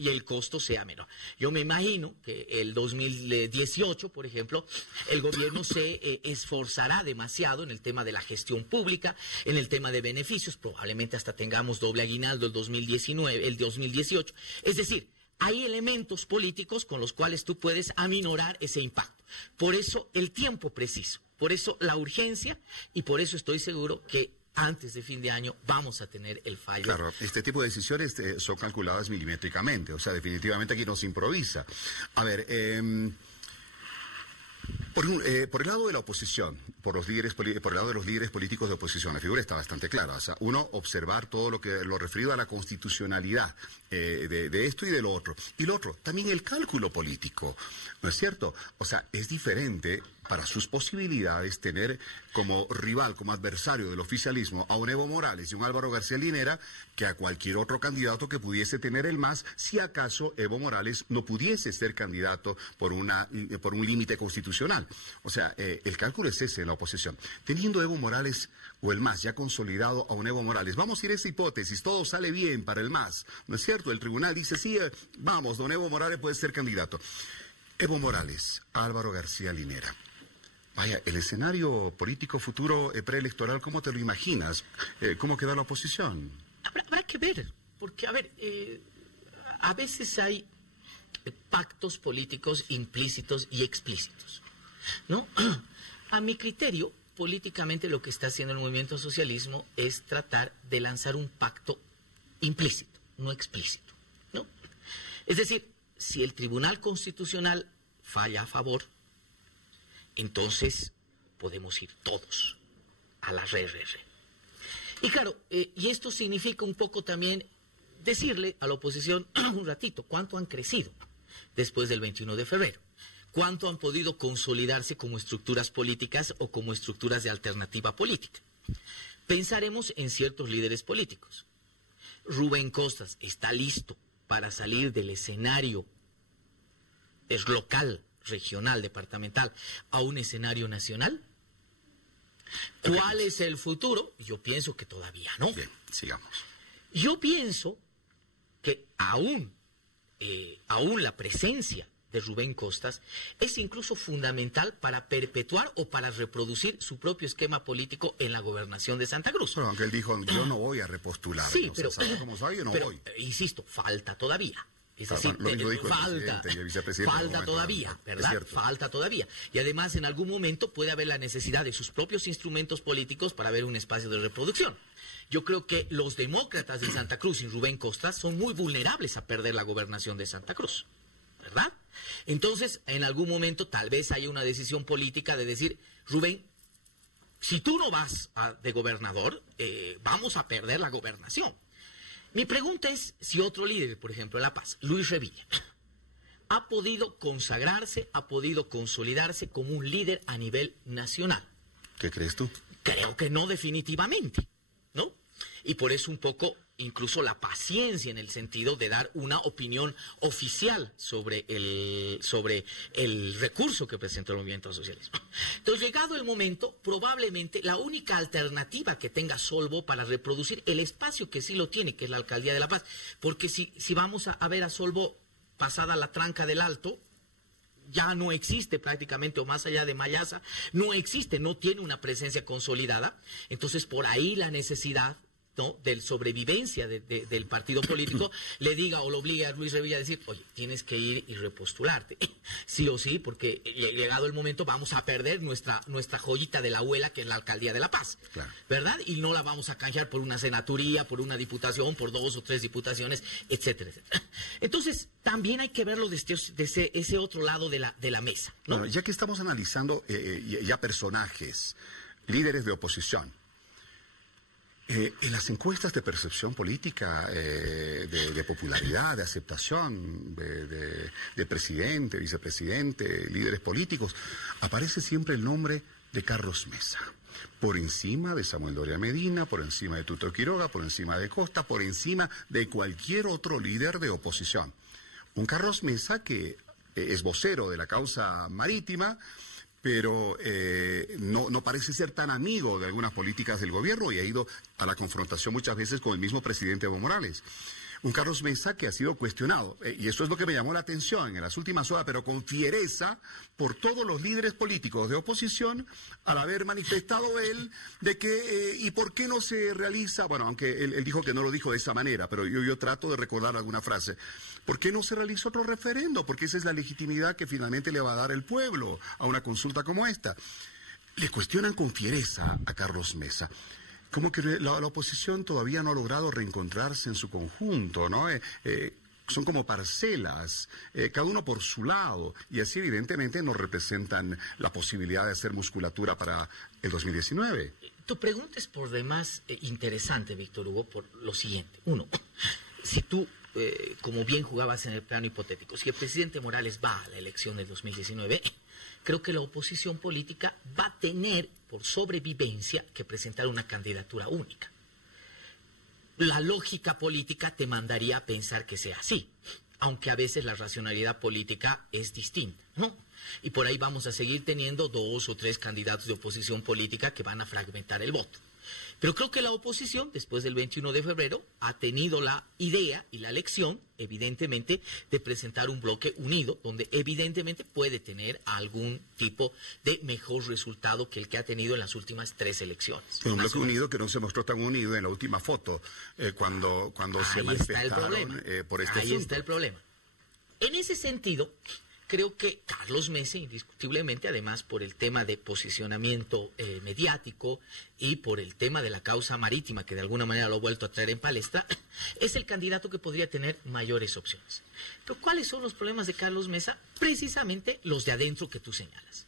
el costo sea menor. Yo me imagino que el 2018, por ejemplo, el gobierno se esforzará demasiado en el tema de la gestión pública, en el tema de beneficios, probablemente hasta tengamos doble aguinaldo el 2018. Es decir, hay elementos políticos con los cuales tú puedes aminorar ese impacto. Por eso el tiempo preciso, por eso la urgencia y por eso estoy seguro que antes de fin de año vamos a tener el fallo. Claro, este tipo de decisiones son calculadas milimétricamente, o sea, definitivamente aquí no se improvisa. A ver, por el lado de la oposición, por el lado de los líderes políticos de oposición, la figura está bastante clara. O sea, uno, observar todo lo referido a la constitucionalidad de esto y de lo otro. Y lo otro, también el cálculo político, ¿no es cierto? O sea, es diferente para sus posibilidades tener como rival, como adversario del oficialismo a un Evo Morales y un Álvaro García Linera que a cualquier otro candidato que pudiese tener el MAS, si acaso Evo Morales no pudiese ser candidato por un límite constitucional. O sea, el cálculo es ese en la oposición. Teniendo Evo Morales o el MAS ya consolidado a un Evo Morales, vamos a ir a esa hipótesis, todo sale bien para el MAS, ¿no es cierto? El tribunal dice, sí, vamos, don Evo Morales puede ser candidato. Evo Morales, Álvaro García Linera. Vaya, el escenario político futuro preelectoral, ¿cómo te lo imaginas? ¿Cómo queda la oposición? Habrá que ver, porque, a ver, a veces hay pactos políticos implícitos y explícitos, ¿no? A mi criterio, políticamente lo que está haciendo el movimiento socialismo es tratar de lanzar un pacto implícito, no explícito, ¿no? Es decir, si el Tribunal Constitucional falla a favor, entonces podemos ir todos a la re. Y claro, y esto significa un poco también decirle a la oposición un ratito, ¿cuánto han crecido después del 21 de febrero? ¿Cuánto han podido consolidarse como estructuras políticas o como estructuras de alternativa política? Pensaremos en ciertos líderes políticos. Rubén Costas está listo para salir del escenario local, regional, departamental, a un escenario nacional. ¿Cuál es el futuro? Yo pienso que todavía no. Bien, sigamos. Yo pienso que aún la presencia de Rubén Costas es incluso fundamental para perpetuar o para reproducir su propio esquema político en la gobernación de Santa Cruz. Bueno, aunque él dijo, yo no voy a repostular. Sí, no pero, sé, como sabe, yo no voy. Insisto, falta todavía. Es decir, lo mismo dijo falta todavía, ¿verdad? Falta todavía. Y además, en algún momento puede haber la necesidad de sus propios instrumentos políticos para ver un espacio de reproducción. Yo creo que los demócratas de Santa Cruz y Rubén Costas son muy vulnerables a perder la gobernación de Santa Cruz, ¿verdad? Entonces, en algún momento tal vez haya una decisión política de decir, Rubén, si tú no vas de gobernador, vamos a perder la gobernación. Mi pregunta es si otro líder, por ejemplo, en La Paz, Luis Revilla, ha podido consagrarse, ha podido consolidarse como un líder a nivel nacional. ¿Qué crees tú? Creo que no definitivamente, ¿no? Y por eso un poco incluso la paciencia en el sentido de dar una opinión oficial sobre el recurso que presentó el movimiento socialismo. Entonces, llegado el momento, probablemente la única alternativa que tenga Solvo para reproducir el espacio que sí lo tiene, que es la Alcaldía de La Paz, porque si vamos a ver a Solvo pasada la tranca del Alto, ya no existe prácticamente, o más allá de Mayasa, no existe, no tiene una presencia consolidada. Entonces, por ahí la necesidad, ¿no?, de sobrevivencia del partido político, le diga o lo obligue a Luis Revilla a decir, oye, tienes que ir y repostularte, sí o sí, porque llegado el momento vamos a perder nuestra joyita de la abuela, que es la Alcaldía de La Paz, claro, ¿verdad? Y no la vamos a canjear por una senaturía, por una diputación, por 2 o 3 diputaciones, etcétera, etcétera. Entonces, también hay que verlo desde ese otro lado de la mesa, ¿no? Bueno, ya que estamos analizando ya personajes, líderes de oposición, en las encuestas de percepción política, de popularidad, de aceptación de presidente, vicepresidente, líderes políticos, aparece siempre el nombre de Carlos Mesa. Por encima de Samuel Doria Medina, por encima de Tuto Quiroga, por encima de Costa, por encima de cualquier otro líder de oposición. Un Carlos Mesa que es vocero de la causa marítima, pero no parece ser tan amigo de algunas políticas del gobierno y ha ido a la confrontación muchas veces con el mismo presidente Evo Morales. Un Carlos Mesa que ha sido cuestionado, y eso es lo que me llamó la atención en las últimas horas, pero con fiereza por todos los líderes políticos de oposición, al haber manifestado él de que, ¿y por qué no se realiza? Bueno, aunque él dijo que no lo dijo de esa manera, pero yo trato de recordar alguna frase. ¿Por qué no se realiza otro referendo? Porque esa es la legitimidad que finalmente le va a dar el pueblo a una consulta como esta. Le cuestionan con fiereza a Carlos Mesa. Como que la oposición todavía no ha logrado reencontrarse en su conjunto, ¿no? Son como parcelas, cada uno por su lado, y así evidentemente no representan la posibilidad de hacer musculatura para el 2019. Tu pregunta es por demás interesante, Víctor Hugo, por lo siguiente. Uno, si tú, como bien jugabas en el plano hipotético, si el presidente Morales va a la elección del 2019... creo que la oposición política va a tener, por sobrevivencia, que presentar una candidatura única. La lógica política te mandaría a pensar que sea así, aunque a veces la racionalidad política es distinta, ¿no? Y por ahí vamos a seguir teniendo 2 o 3 candidatos de oposición política que van a fragmentar el voto. Pero creo que la oposición, después del 21 de febrero, ha tenido la idea y la elección, evidentemente, de presentar un bloque unido, donde evidentemente puede tener algún tipo de mejor resultado que el que ha tenido en las últimas 3 elecciones. Un bloque unido que no se mostró tan unido en la última foto, cuando se manifestaron por este asunto. Ahí está el problema. En ese sentido, creo que Carlos Mesa, indiscutiblemente, además por el tema de posicionamiento mediático y por el tema de la causa marítima, que de alguna manera lo ha vuelto a traer en palestra, es el candidato que podría tener mayores opciones. Pero ¿cuáles son los problemas de Carlos Mesa? Precisamente los de adentro que tú señalas.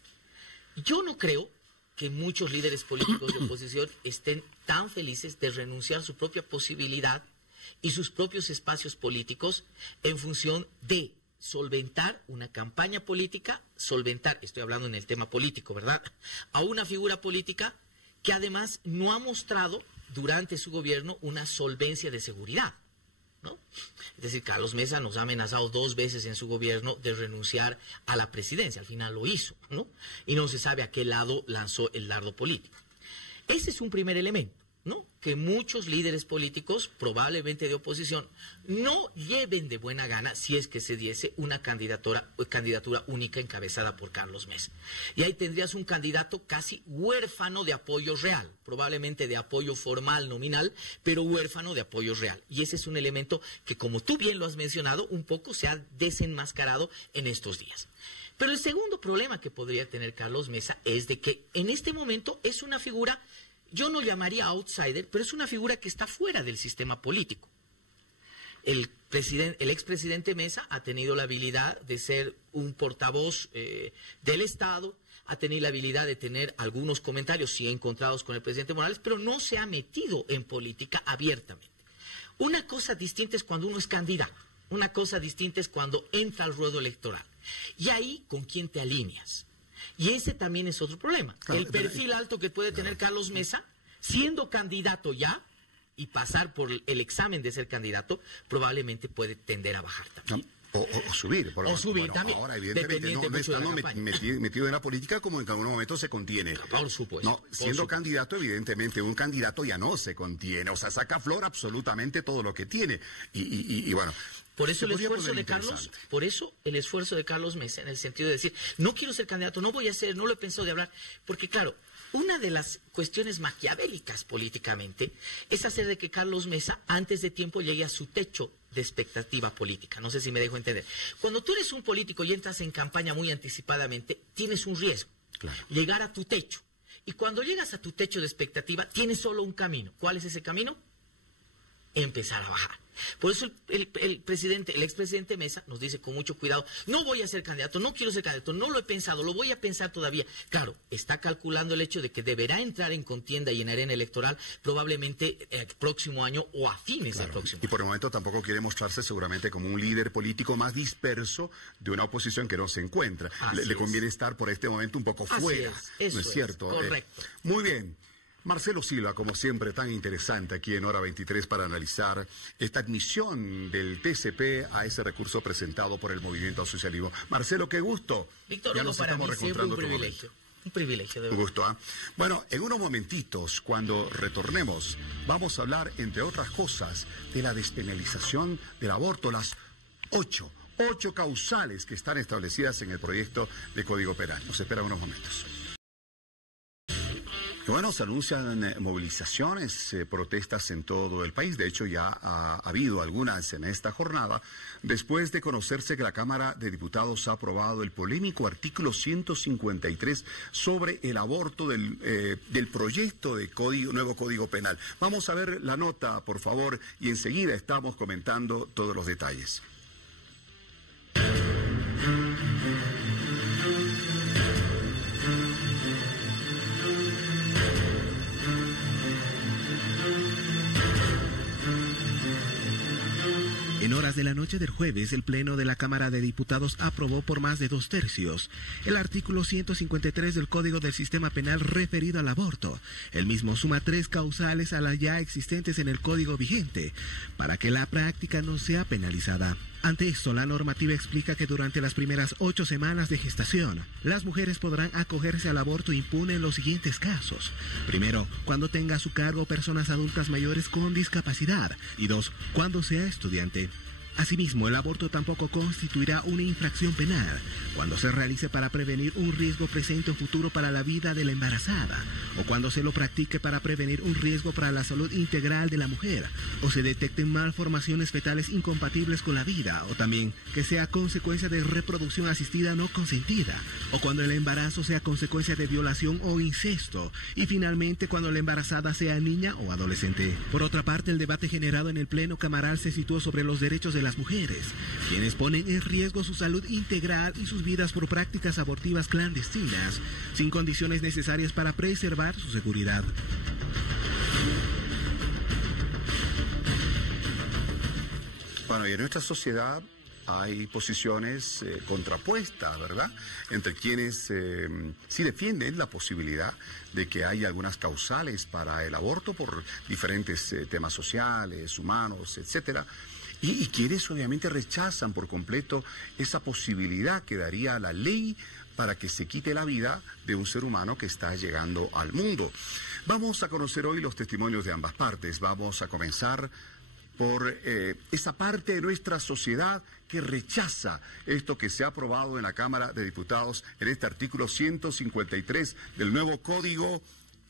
Yo no creo que muchos líderes políticos de oposición estén tan felices de renunciar a su propia posibilidad y sus propios espacios políticos en función de solventar una campaña política, estoy hablando en el tema político, ¿verdad?, a una figura política que además no ha mostrado durante su gobierno una solvencia de seguridad, ¿no? Es decir, Carlos Mesa nos ha amenazado 2 veces en su gobierno de renunciar a la presidencia, al final lo hizo, ¿no? Y no se sabe a qué lado lanzó el dardo político. Ese es un primer elemento. ¿no?, que muchos líderes políticos, probablemente de oposición, no lleven de buena gana si es que se diese una candidatura única encabezada por Carlos Mesa. Y ahí tendrías un candidato casi huérfano de apoyo real, probablemente de apoyo formal, nominal, pero huérfano de apoyo real. Y ese es un elemento que, como tú bien lo has mencionado, un poco se ha desenmascarado en estos días. Pero el segundo problema que podría tener Carlos Mesa es de que en este momento es una figura, yo no llamaría outsider, pero es una figura que está fuera del sistema político. El expresidente Mesa ha tenido la habilidad de ser un portavoz del Estado, ha tenido la habilidad de tener algunos comentarios, sí encontrados con el presidente Morales, pero no se ha metido en política abiertamente. Una cosa distinta es cuando uno es candidato, una cosa distinta es cuando entra al ruedo electoral. Y ahí, ¿con quién te alineas? Y ese también es otro problema. Claro, el perfil alto que puede tener Carlos Mesa, siendo candidato ya, y pasar por el examen de ser candidato, probablemente puede tender a bajar también. O subir. O subir también. Ahora, evidentemente, no estando metido en la política como en algún momento se contiene. Por supuesto. No, siendo candidato, evidentemente, un candidato ya no se contiene. O sea, saca flor absolutamente todo lo que tiene. Y bueno... Por eso el esfuerzo de Carlos Mesa, en el sentido de decir, no quiero ser candidato, no voy a ser, no lo he pensado de hablar, porque claro, una de las cuestiones maquiavélicas políticamente es hacer de que Carlos Mesa antes de tiempo llegue a su techo de expectativa política. No sé si me dejo entender. Cuando tú eres un político y entras en campaña muy anticipadamente, tienes un riesgo, llegar a tu techo. Y cuando llegas a tu techo de expectativa, tienes solo un camino. ¿Cuál es ese camino? Empezar a bajar. Por eso el expresidente Mesa nos dice con mucho cuidado, no voy a ser candidato, no quiero ser candidato, no lo he pensado, lo voy a pensar todavía. Claro, está calculando el hecho de que deberá entrar en contienda y en arena electoral probablemente el próximo año o a fines del próximo año. Y por el momento tampoco quiere mostrarse seguramente como un líder político más disperso de una oposición que no se encuentra. Le conviene estar por este momento un poco fuera. Eso ¿no es cierto? Correcto. Muy bien. Marcelo Silva, como siempre, tan interesante aquí en Hora 23 para analizar esta admisión del TCP a ese recurso presentado por el Movimiento al Socialismo. Marcelo, qué gusto. Víctor, ya nos estamos reencontrando. Un privilegio. Un privilegio, de verdad. Un gusto, ¿eh? Bueno, en unos momentitos, cuando retornemos, vamos a hablar, entre otras cosas, de la despenalización del aborto, las ocho causales que están establecidas en el proyecto de Código Penal. Nos espera unos momentos. Bueno, se anuncian movilizaciones, protestas en todo el país. De hecho, ya ha habido algunas en esta jornada, después de conocerse que la Cámara de Diputados ha aprobado el polémico artículo 153 sobre el aborto del proyecto de nuevo Código Penal. Vamos a ver la nota, por favor, y enseguida estamos comentando todos los detalles. En horas de la noche del jueves, el Pleno de la Cámara de Diputados aprobó por más de 2/3 el artículo 153 del Código del Sistema Penal referido al aborto. El mismo suma 3 causales a las ya existentes en el Código vigente, para que la práctica no sea penalizada. Ante esto, la normativa explica que durante las primeras 8 semanas de gestación, las mujeres podrán acogerse al aborto impune en los siguientes casos. Primero, cuando tenga a su cargo personas adultas mayores con discapacidad. Y 2, cuando sea estudiante. Asimismo, el aborto tampoco constituirá una infracción penal cuando se realice para prevenir un riesgo presente o futuro para la vida de la embarazada, o cuando se lo practique para prevenir un riesgo para la salud integral de la mujer, o se detecten malformaciones fetales incompatibles con la vida, o también que sea consecuencia de reproducción asistida no consentida, o cuando el embarazo sea consecuencia de violación o incesto, y finalmente cuando la embarazada sea niña o adolescente. Por otra parte, el debate generado en el Pleno Camaral se situó sobre los derechos de las mujeres, quienes ponen en riesgo su salud integral y sus vidas por prácticas abortivas clandestinas, sin condiciones necesarias para preservar su seguridad. Bueno, y en nuestra sociedad hay posiciones contrapuestas, ¿verdad?, entre quienes sí defienden la posibilidad de que haya algunas causales para el aborto por diferentes temas sociales, humanos, etcétera. Y quienes obviamente rechazan por completo esa posibilidad que daría la ley para que se quite la vida de un ser humano que está llegando al mundo. Vamos a conocer hoy los testimonios de ambas partes. Vamos a comenzar por esa parte de nuestra sociedad que rechaza esto que se ha aprobado en la Cámara de Diputados en este artículo 153 del nuevo Código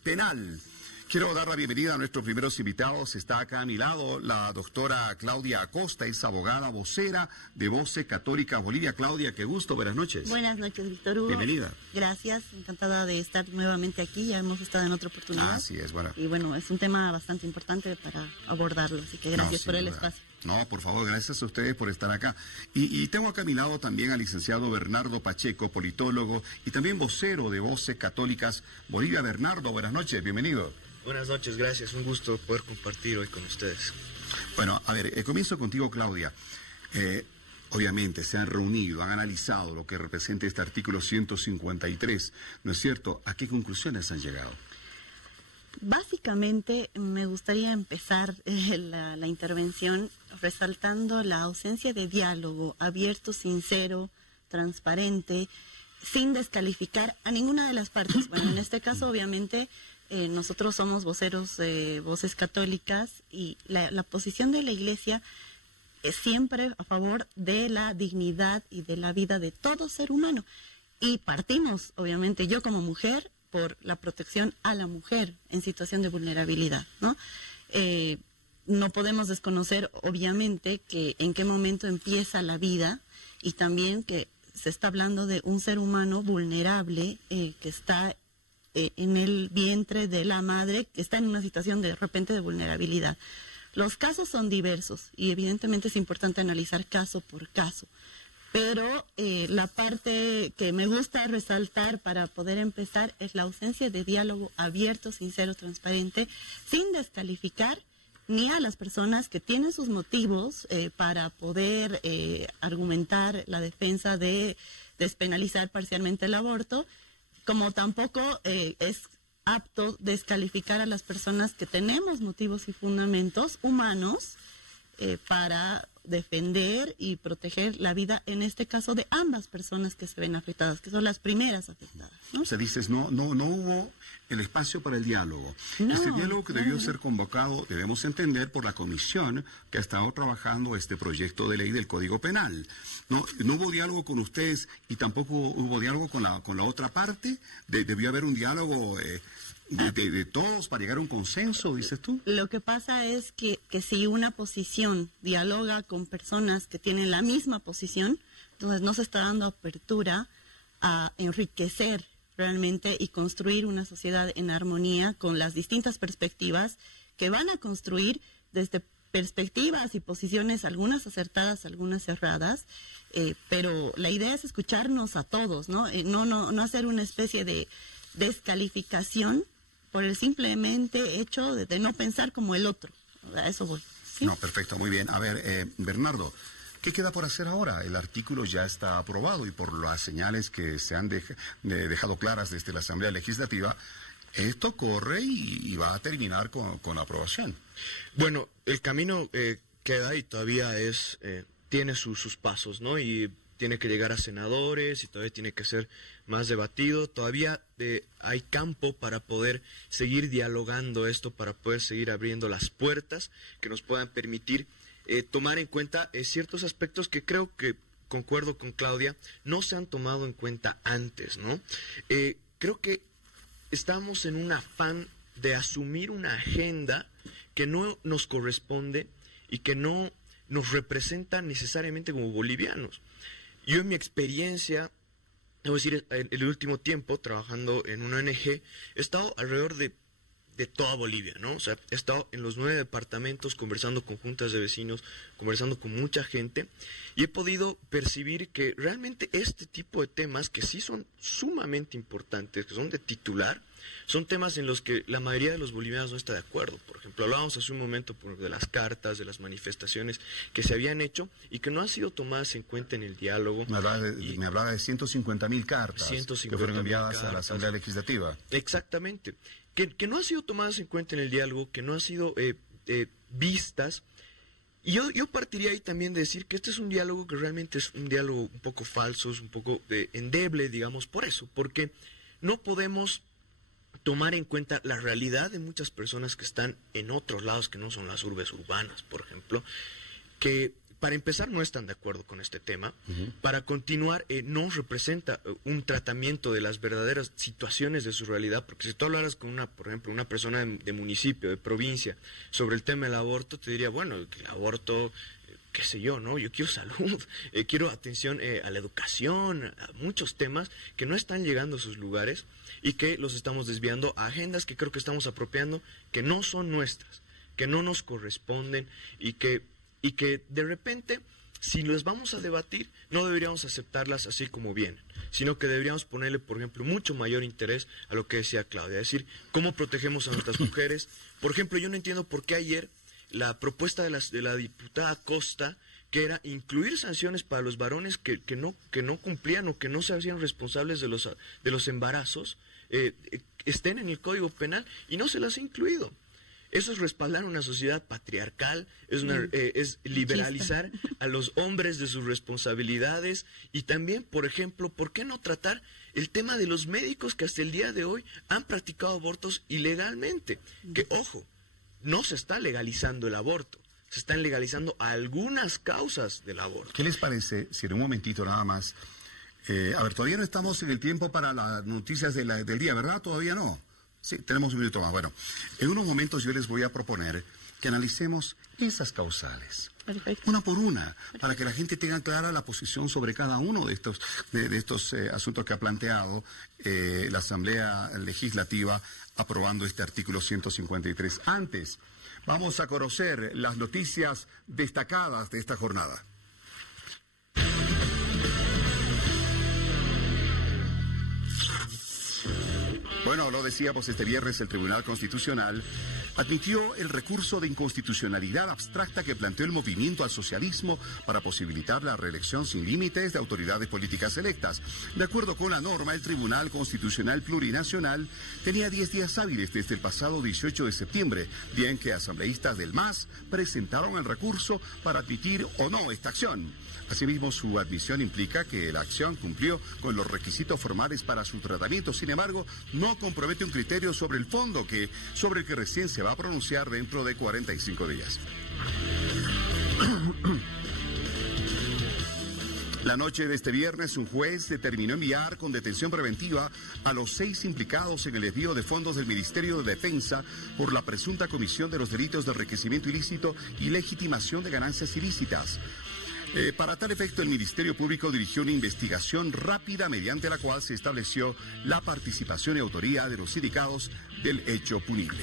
Penal. Quiero dar la bienvenida a nuestros primeros invitados. Está acá a mi lado la doctora Claudia Acosta, es abogada vocera de Voces Católicas Bolivia. Claudia, qué gusto, buenas noches. Buenas noches, Víctor Hugo. Bienvenida. Gracias, encantada de estar nuevamente aquí, ya hemos estado en otra oportunidad. Así es, bueno. Y bueno, es un tema bastante importante para abordarlo, así que gracias por el espacio. No, por favor, gracias a ustedes por estar acá. Y tengo acá a mi lado también al licenciado Bernardo Pacheco, politólogo y también vocero de Voces Católicas Bolivia. Bernardo, buenas noches, bienvenido. Buenas noches, gracias. Un gusto poder compartir hoy con ustedes. Bueno, a ver, comienzo contigo, Claudia. Obviamente se han reunido, han analizado lo que representa este artículo 153, ¿no es cierto? ¿A qué conclusiones han llegado? Básicamente me gustaría empezar la intervención resaltando la ausencia de diálogo abierto, sincero, transparente, sin descalificar a ninguna de las partes. Bueno, en este caso, obviamente, nosotros somos voceros de Voces Católicas y la posición de la Iglesia es siempre a favor de la dignidad y de la vida de todo ser humano. Y partimos, obviamente, yo como mujer, por la protección a la mujer en situación de vulnerabilidad, ¿no? No podemos desconocer, obviamente, que en qué momento empieza la vida y también que se está hablando de un ser humano vulnerable que está en el vientre de la madre, que está en una situación de repente de vulnerabilidad. Los casos son diversos y evidentemente es importante analizar caso por caso. Pero la parte que me gusta resaltar para poder empezar es la ausencia de diálogo abierto, sincero, transparente, sin descalificar ni a las personas que tienen sus motivos para poder argumentar la defensa de despenalizar parcialmente el aborto, como tampoco es apto descalificar a las personas que tenemos motivos y fundamentos humanos para defender y proteger la vida, en este caso, de ambas personas que se ven afectadas, que son las primeras afectadas, ¿no? O sea, dices, no hubo el espacio para el diálogo. Este diálogo que debió ser convocado, debemos entender, por la comisión que ha estado trabajando este proyecto de ley del Código Penal. No hubo diálogo con ustedes y tampoco hubo diálogo con la otra parte. Debió haber un diálogo de todos para llegar a un consenso, dices tú. Lo que pasa es que si una posición dialoga con personas que tienen la misma posición, entonces no se está dando apertura a enriquecer realmente y construir una sociedad en armonía con las distintas perspectivas que van a construir desde perspectivas y posiciones, algunas acertadas, algunas erradas, pero la idea es escucharnos a todos, ¿no? No hacer una especie de descalificación por el simplemente hecho de no pensar como el otro. A eso voy. ¿Sí? No, perfecto, muy bien. A ver, Bernardo, ¿qué queda por hacer ahora? El artículo ya está aprobado y por las señales que se han dejado claras desde la Asamblea Legislativa, esto corre y va a terminar con la aprobación. Bueno, el camino queda y todavía tiene sus pasos, ¿no? Y tiene que llegar a senadores y todavía tiene que ser más debatido. Todavía hay campo para poder seguir dialogando esto, para poder seguir abriendo las puertas que nos puedan permitir tomar en cuenta ciertos aspectos que creo que, concuerdo con Claudia, no se han tomado en cuenta antes, ¿no? Creo que estamos en un afán de asumir una agenda que no nos corresponde y que no nos representa necesariamente como bolivianos. Yo en mi experiencia, debo decir, en el último tiempo, trabajando en una ONG, he estado alrededor de toda Bolivia, ¿no? O sea, he estado en los 9 departamentos conversando con juntas de vecinos, conversando con mucha gente, y he podido percibir que realmente este tipo de temas, que sí son sumamente importantes, que son de titular, son temas en los que la mayoría de los bolivianos no está de acuerdo. Por ejemplo, hablábamos hace un momento de las cartas, de las manifestaciones que se habían hecho y que no han sido tomadas en cuenta en el diálogo. Me hablaba de 150.000 cartas que fueron enviadas a la Asamblea Legislativa. Exactamente. Que no han sido tomadas en cuenta en el diálogo, que no han sido vistas Y yo partiría ahí también de decir que este es un diálogo que realmente es un diálogo un poco falso, es un poco endeble, digamos, por eso, porque no podemos tomar en cuenta la realidad de muchas personas que están en otros lados que no son las urbes urbanas, por ejemplo, que para empezar no están de acuerdo con este tema, para continuar no representa un tratamiento de las verdaderas situaciones de su realidad, porque si tú hablaras con por ejemplo, una persona de municipio, de provincia, sobre el tema del aborto, te diría, bueno, el aborto, qué sé yo, ¿no? Yo quiero salud, quiero atención a la educación, a muchos temas que no están llegando a sus lugares y que los estamos desviando a agendas que creo que estamos apropiando, que no son nuestras, que no nos corresponden y que de repente, si las vamos a debatir, no deberíamos aceptarlas así como vienen, sino que deberíamos ponerle, por ejemplo, mucho mayor interés a lo que decía Claudia, es decir, cómo protegemos a nuestras mujeres. Por ejemplo, yo no entiendo por qué ayer la propuesta de la diputada Costa, que era incluir sanciones para los varones que no cumplían o que no se hacían responsables de los embarazos, estén en el Código Penal y no se las ha incluido. Eso es respaldar una sociedad patriarcal, es liberalizar a los hombres de sus responsabilidades y también, por ejemplo, ¿por qué no tratar el tema de los médicos que hasta el día de hoy han practicado abortos ilegalmente? Que, ojo, no se está legalizando el aborto, se están legalizando algunas causas del aborto. ¿Qué les parece, si en un momentito nada más, a ver, todavía no estamos en el tiempo para las noticias del día, ¿verdad? Todavía no. Sí, tenemos un minuto más. Bueno, en unos momentos yo les voy a proponer que analicemos esas causales, una por una, para que la gente tenga clara la posición sobre cada uno de estos asuntos que ha planteado la Asamblea Legislativa aprobando este artículo 153. Antes, vamos a conocer las noticias destacadas de esta jornada. Bueno, lo decíamos este viernes, el Tribunal Constitucional admitió el recurso de inconstitucionalidad abstracta que planteó el movimiento al socialismo para posibilitar la reelección sin límites de autoridades políticas electas. De acuerdo con la norma, el Tribunal Constitucional Plurinacional tenía 10 días hábiles desde el pasado 18 de septiembre, día en que asambleístas del MAS presentaron el recurso para admitir o no esta acción. Asimismo, su admisión implica que la acción cumplió con los requisitos formales para su tratamiento. Sin embargo, no compromete un criterio sobre el fondo sobre el que recién se va a pronunciar dentro de 45 días. La noche de este viernes, un juez determinó enviar con detención preventiva a los 6 implicados en el desvío de fondos del Ministerio de Defensa por la presunta comisión de los delitos de enriquecimiento ilícito y legitimación de ganancias ilícitas. Para tal efecto, el Ministerio Público dirigió una investigación rápida mediante la cual se estableció la participación y autoría de los sindicados del hecho punible.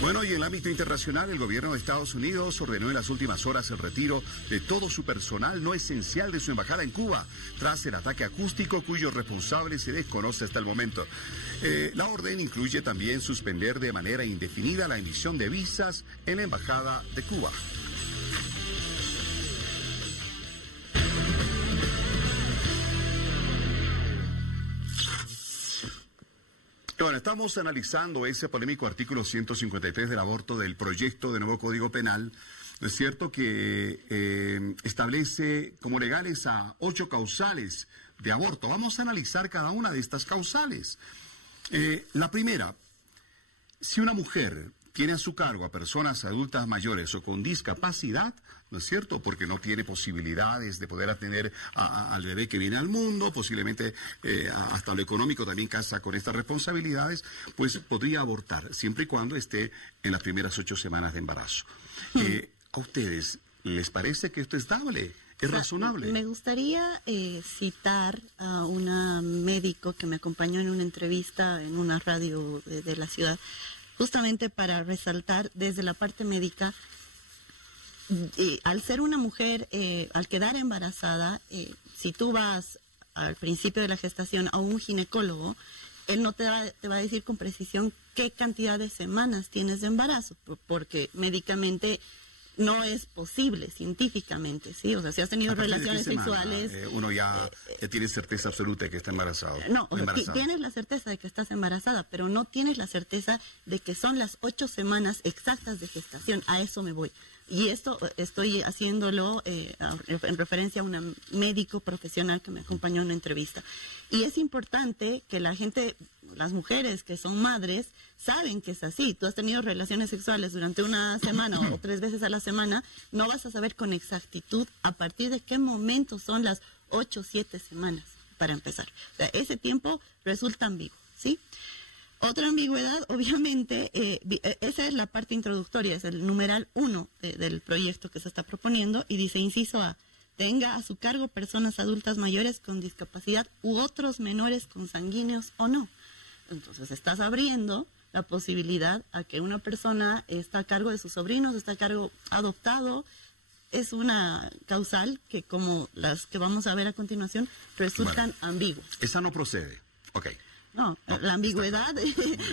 Bueno, y en el ámbito internacional, el gobierno de Estados Unidos ordenó en las últimas horas el retiro de todo su personal no esencial de su embajada en Cuba, tras el ataque acústico cuyo responsable se desconoce hasta el momento. La orden incluye también suspender de manera indefinida la emisión de visas en la embajada de Cuba. Bueno, estamos analizando ese polémico artículo 153 del aborto del proyecto de nuevo Código Penal. ¿No es cierto que establece como legales a 8 causales de aborto? Vamos a analizar cada una de estas causales. La primera, si una mujer tiene a su cargo a personas adultas mayores o con discapacidad, ¿no es cierto? Porque no tiene posibilidades de poder atender al bebé que viene al mundo, posiblemente hasta lo económico también casa con estas responsabilidades, pues podría abortar, siempre y cuando esté en las primeras 8 semanas de embarazo. ¿A ustedes les parece que esto es dable? ¿Es razonable? Me gustaría citar a una médico que me acompañó en una entrevista en una radio de la ciudad, justamente para resaltar desde la parte médica, al ser una mujer, al quedar embarazada, si tú vas al principio de la gestación a un ginecólogo, él no te va a decir con precisión qué cantidad de semanas tienes de embarazo, porque médicamente no es posible científicamente, ¿sí? O sea, si has tenido relaciones sexuales... uno ya tiene certeza absoluta de que está embarazado. No, tienes la certeza de que estás embarazada, pero no tienes la certeza de que son las 8 semanas exactas de gestación. A eso me voy. Y esto estoy haciéndolo en referencia a un médico profesional que me acompañó en una entrevista. Y es importante que la gente, las mujeres que son madres, saben que es así. Tú has tenido relaciones sexuales durante una semana o 3 veces a la semana, no vas a saber con exactitud a partir de qué momento son las 8 o 7 semanas, para empezar. O sea, ese tiempo resulta ambiguo, ¿sí? Otra ambigüedad, obviamente, esa es la parte introductoria, es el numeral 1 del proyecto que se está proponiendo, y dice, inciso A, tenga a su cargo personas adultas mayores con discapacidad u otros menores consanguíneos o no. Entonces, estás abriendo la posibilidad a que una persona está a cargo de sus sobrinos, está a cargo adoptado. Es una causal que, como las que vamos a ver a continuación, resultan ambiguas. Esa no procede. Ok. No, la ambigüedad,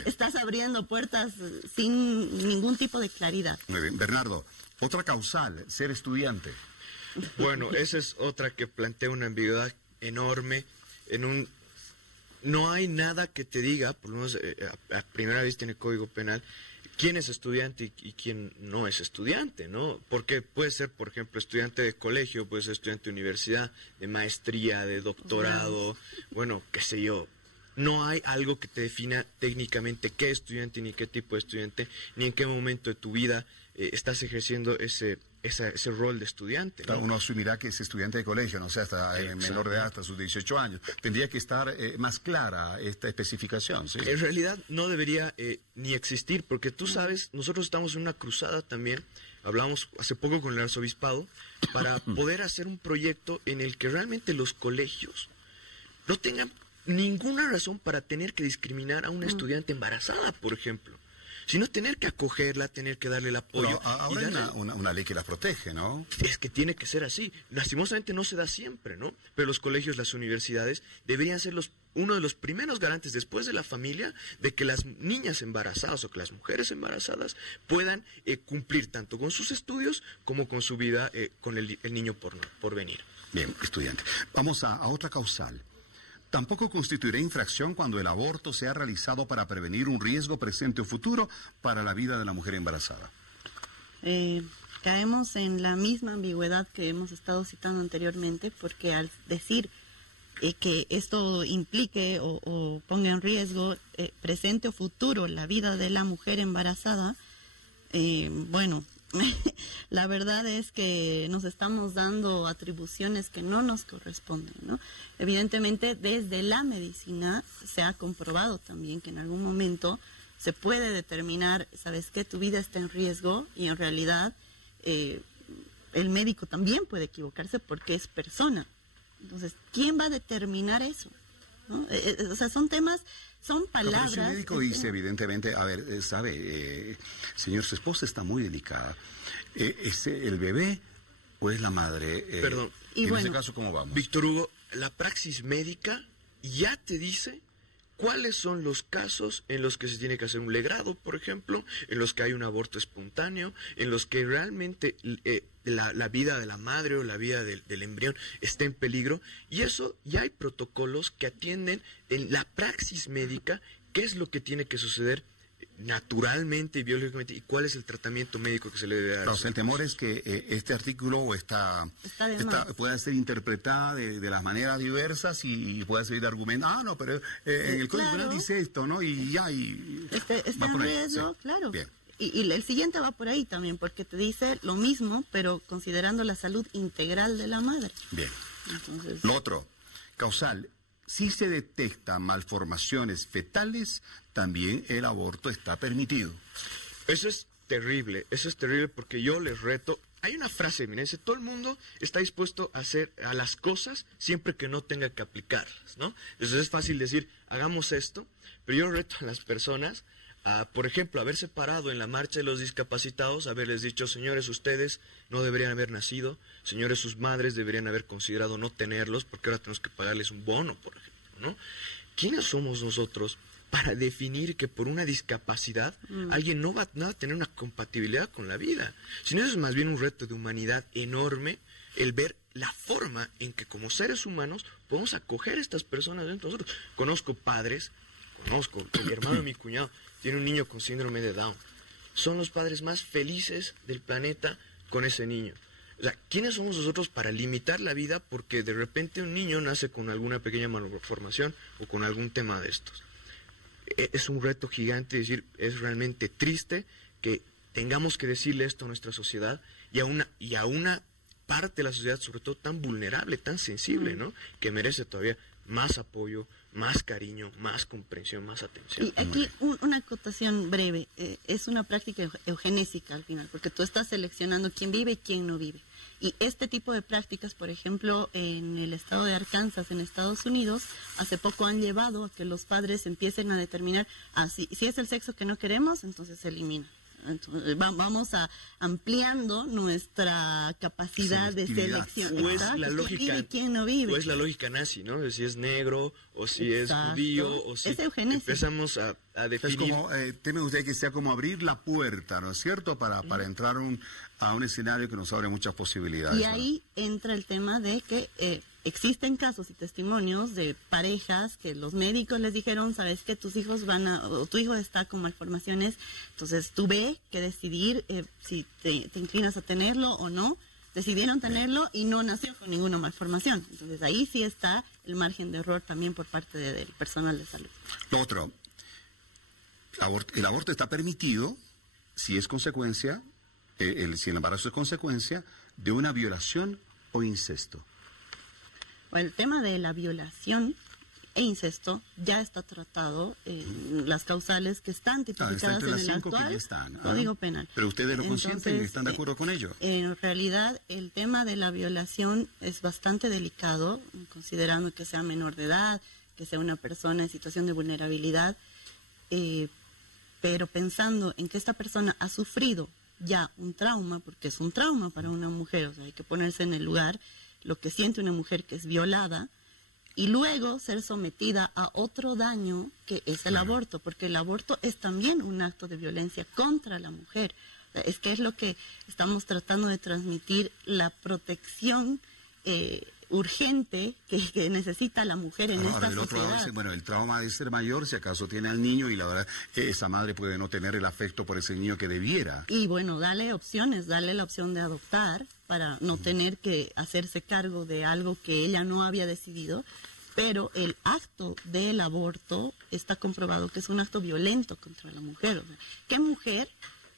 estás abriendo puertas sin ningún tipo de claridad. Muy bien. Bernardo, otra causal, ser estudiante. Bueno, esa es otra que plantea una ambigüedad enorme. No hay nada que te diga, por lo menos a primera vez tiene Código Penal, quién es estudiante y quién no es estudiante, ¿no? Porque puede ser, por ejemplo, estudiante de colegio, puede ser estudiante de universidad, de maestría, de doctorado, bueno, qué sé yo. No hay algo que te defina técnicamente qué estudiante, ni qué tipo de estudiante, ni en qué momento de tu vida estás ejerciendo ese rol de estudiante, ¿no? Uno asumirá que es estudiante de colegio, no sé, hasta menor de edad, hasta sus 18 años. Tendría que estar más clara esta especificación, ¿sí? En realidad no debería ni existir, porque tú sabes, nosotros estamos en una cruzada también, hablamos hace poco con el arzobispado, para poder hacer un proyecto en el que realmente los colegios no tengan ninguna razón para tener que discriminar a una estudiante embarazada, por ejemplo, sino tener que acogerla, tener que darle el apoyo. Pero ahora hay una ley que las protege, ¿no? Es que tiene que ser así. Lastimosamente no se da siempre, ¿no? Pero los colegios, las universidades deberían ser uno de los primeros garantes, después de la familia, de que las niñas embarazadas o que las mujeres embarazadas puedan cumplir tanto con sus estudios como con su vida, con el niño por venir. Bien, estudiante. Vamos a otra causal. Tampoco constituirá infracción cuando el aborto sea realizado para prevenir un riesgo presente o futuro para la vida de la mujer embarazada. Caemos en la misma ambigüedad que hemos estado citando anteriormente, porque al decir que esto implique o ponga en riesgo presente o futuro la vida de la mujer embarazada, bueno... La verdad es que nos estamos dando atribuciones que no nos corresponden, ¿no? Evidentemente, desde la medicina se ha comprobado también que en algún momento se puede determinar, ¿sabes qué? Tu vida está en riesgo, y en realidad el médico también puede equivocarse porque es persona. Entonces, ¿quién va a determinar eso? ¿No? O sea, son temas... Son palabras... Pero si el médico dice, evidentemente, a ver, señor, su esposa está muy delicada. ¿Es el bebé o es la madre? Perdón. En ese caso, ¿cómo vamos? Víctor Hugo, la praxis médica ya te dice cuáles son los casos en los que se tiene que hacer un legrado, por ejemplo, en los que hay un aborto espontáneo, en los que realmente la vida de la madre o la vida del embrión está en peligro, y eso ya hay protocolos que atienden en la praxis médica qué es lo que tiene que suceder naturalmente y biológicamente, y cuál es el tratamiento médico que se le debe dar. Claro, el temor es que este artículo pueda ser interpretada de las maneras diversas y pueda ser de argumento. Ah, no, pero en el Código Penal dice esto, ¿no? Y ya, está en riesgo, sí. Claro. Bien. Y el siguiente va por ahí también, porque te dice lo mismo, pero considerando la salud integral de la madre. Bien. Entonces... Lo otro, causal. Si se detectan malformaciones fetales, también el aborto está permitido. Eso es terrible porque yo les reto. Hay una frase, miren, dice, todo el mundo está dispuesto a hacer a las cosas siempre que no tenga que aplicarlas, ¿no? Entonces es fácil decir, hagamos esto, pero yo reto a las personas por ejemplo, haberse parado en la marcha de los discapacitados, haberles dicho, señores, ustedes no deberían haber nacido, señores, sus madres deberían haber considerado no tenerlos, porque ahora tenemos que pagarles un bono, por ejemplo, ¿no? ¿Quiénes somos nosotros para definir que por una discapacidad alguien no va a tener una compatibilidad con la vida, sino eso es más bien un reto de humanidad enorme, el ver la forma en que como seres humanos podemos acoger a estas personas dentro de nosotros. Conozco padres, el hermano de mi cuñado tiene un niño con síndrome de Down. Son los padres más felices del planeta con ese niño. O sea, ¿quiénes somos nosotros para limitar la vida porque de repente un niño nace con alguna pequeña malformación o con algún tema de estos? Es un reto gigante, decir, es realmente triste que tengamos que decirle esto a nuestra sociedad y a una parte de la sociedad, sobre todo tan vulnerable, tan sensible, ¿no? Que merece todavía más apoyo, más cariño, más comprensión, más atención. Y aquí una acotación breve. Es una práctica eugenésica al final, porque tú estás seleccionando quién vive y quién no vive. Y este tipo de prácticas, por ejemplo, en el estado de Arkansas, en Estados Unidos, hace poco han llevado a que los padres empiecen a determinar, si es el sexo que no queremos, entonces se elimina. Entonces, vamos ampliando nuestra capacidad de selección. O es la lógica, ¿quién no vive? O es la lógica nazi, ¿no? De si es negro, o si es judío, o si empezamos a definir. Es como, teme usted que sea como abrir la puerta, ¿no es cierto? Para entrar a un escenario que nos abre muchas posibilidades. Y ahí entra el tema de que existen casos y testimonios de parejas que los médicos les dijeron, sabes que tus hijos o tu hijo está con malformaciones, entonces tú ve que decidir si te inclinas a tenerlo o no. Decidieron tenerlo y no nació con ninguna malformación. Entonces ahí sí está el margen de error también por parte del personal de salud. Lo otro, el aborto está permitido si es consecuencia, si el embarazo es consecuencia de una violación o incesto. Bueno, el tema de la violación e incesto ya está tratado en las causales que están tipificadas en el actual Código Penal. Pero ustedes lo consienten y están de acuerdo con ello. En realidad, el tema de la violación es bastante delicado, considerando que sea menor de edad, que sea una persona en situación de vulnerabilidad, pero pensando en que esta persona ha sufrido ya un trauma, porque es un trauma para una mujer, o sea, hay que ponerse en el lugar, lo que siente una mujer que es violada, y luego ser sometida a otro daño que es el aborto, porque el aborto es también un acto de violencia contra la mujer. O sea, es que es lo que estamos tratando de transmitir, la protección urgente que necesita la mujer en esta el otro sociedad. Dice, bueno, el trauma de ser mayor, si acaso tiene al niño, y la verdad esa madre puede no tener el afecto por ese niño que debiera. Y bueno, dale opciones, dale la opción de adoptar para no tener que hacerse cargo de algo que ella no había decidido, pero el acto del aborto está comprobado que es un acto violento contra la mujer. O sea, ¿qué mujer,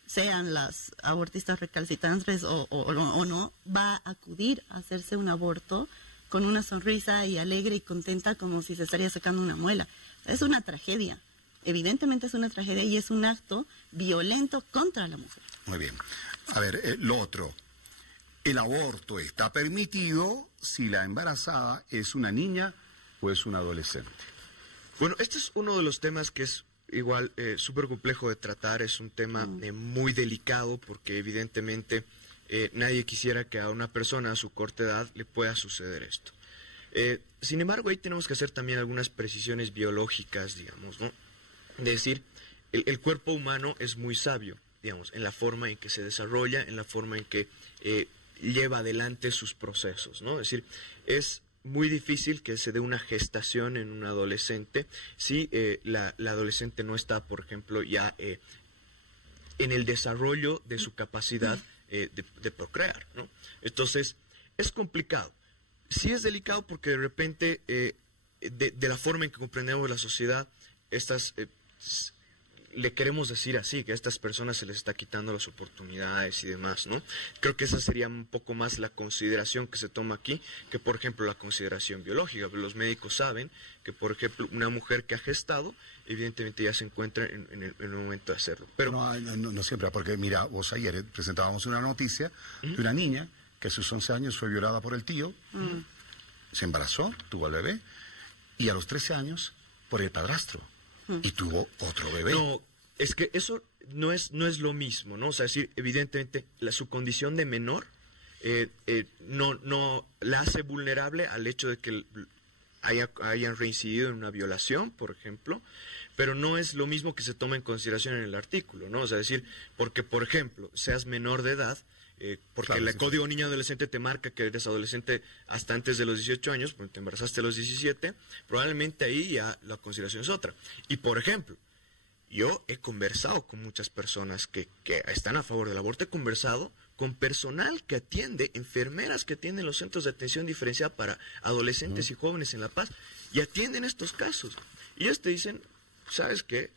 sean las abortistas recalcitrantes o no, va a acudir a hacerse un aborto con una sonrisa y alegre y contenta como si se estaría sacando una muela? Es una tragedia, evidentemente es una tragedia y es un acto violento contra la mujer. Muy bien. A ver, lo otro, el aborto está permitido si la embarazada es una niña o es un adolescente. Bueno, este es uno de los temas que es igual súper complejo de tratar, es un tema muy delicado porque evidentemente nadie quisiera que a una persona a su corta edad le pueda suceder esto. Sin embargo, ahí tenemos que hacer también algunas precisiones biológicas, digamos, ¿no? Es decir, el cuerpo humano es muy sabio, digamos, en la forma en que se desarrolla, en la forma en que lleva adelante sus procesos, ¿no? Es decir, es muy difícil que se dé una gestación en un adolescente si la adolescente no está, por ejemplo, ya en el desarrollo de su capacidad de procrear, ¿no? Entonces, es complicado. Sí es delicado porque de repente, de la forma en que comprendemos la sociedad, le queremos decir así, que a estas personas se les está quitando las oportunidades y demás, ¿no? Creo que esa sería un poco más la consideración que se toma aquí, que por ejemplo la consideración biológica. Los médicos saben que, por ejemplo, una mujer que ha gestado, evidentemente ya se encuentra en el momento de hacerlo. Pero no siempre, porque mira, vos ayer presentábamos una noticia de una niña que a sus 11 años fue violada por el tío, se embarazó, tuvo al bebé, y a los 13 años por el padrastro. Y tuvo otro bebé. No, es que eso no es lo mismo, ¿no? O sea, es decir, evidentemente su condición de menor no la hace vulnerable al hecho de que hayan reincidido en una violación, por ejemplo, pero no es lo mismo que se toma en consideración en el artículo, ¿no? O sea, decir, porque, por ejemplo, seas menor de edad, porque el Código Niño Adolescente te marca que eres adolescente hasta antes de los 18 años, porque te embarazaste a los 17, probablemente ahí ya la consideración es otra. Y, por ejemplo, yo he conversado con muchas personas que están a favor del aborto, he conversado con personal que atiende, enfermeras que atienden los centros de atención diferenciada para adolescentes y jóvenes en La Paz, y atienden estos casos. Y ellos te dicen, ¿sabes qué?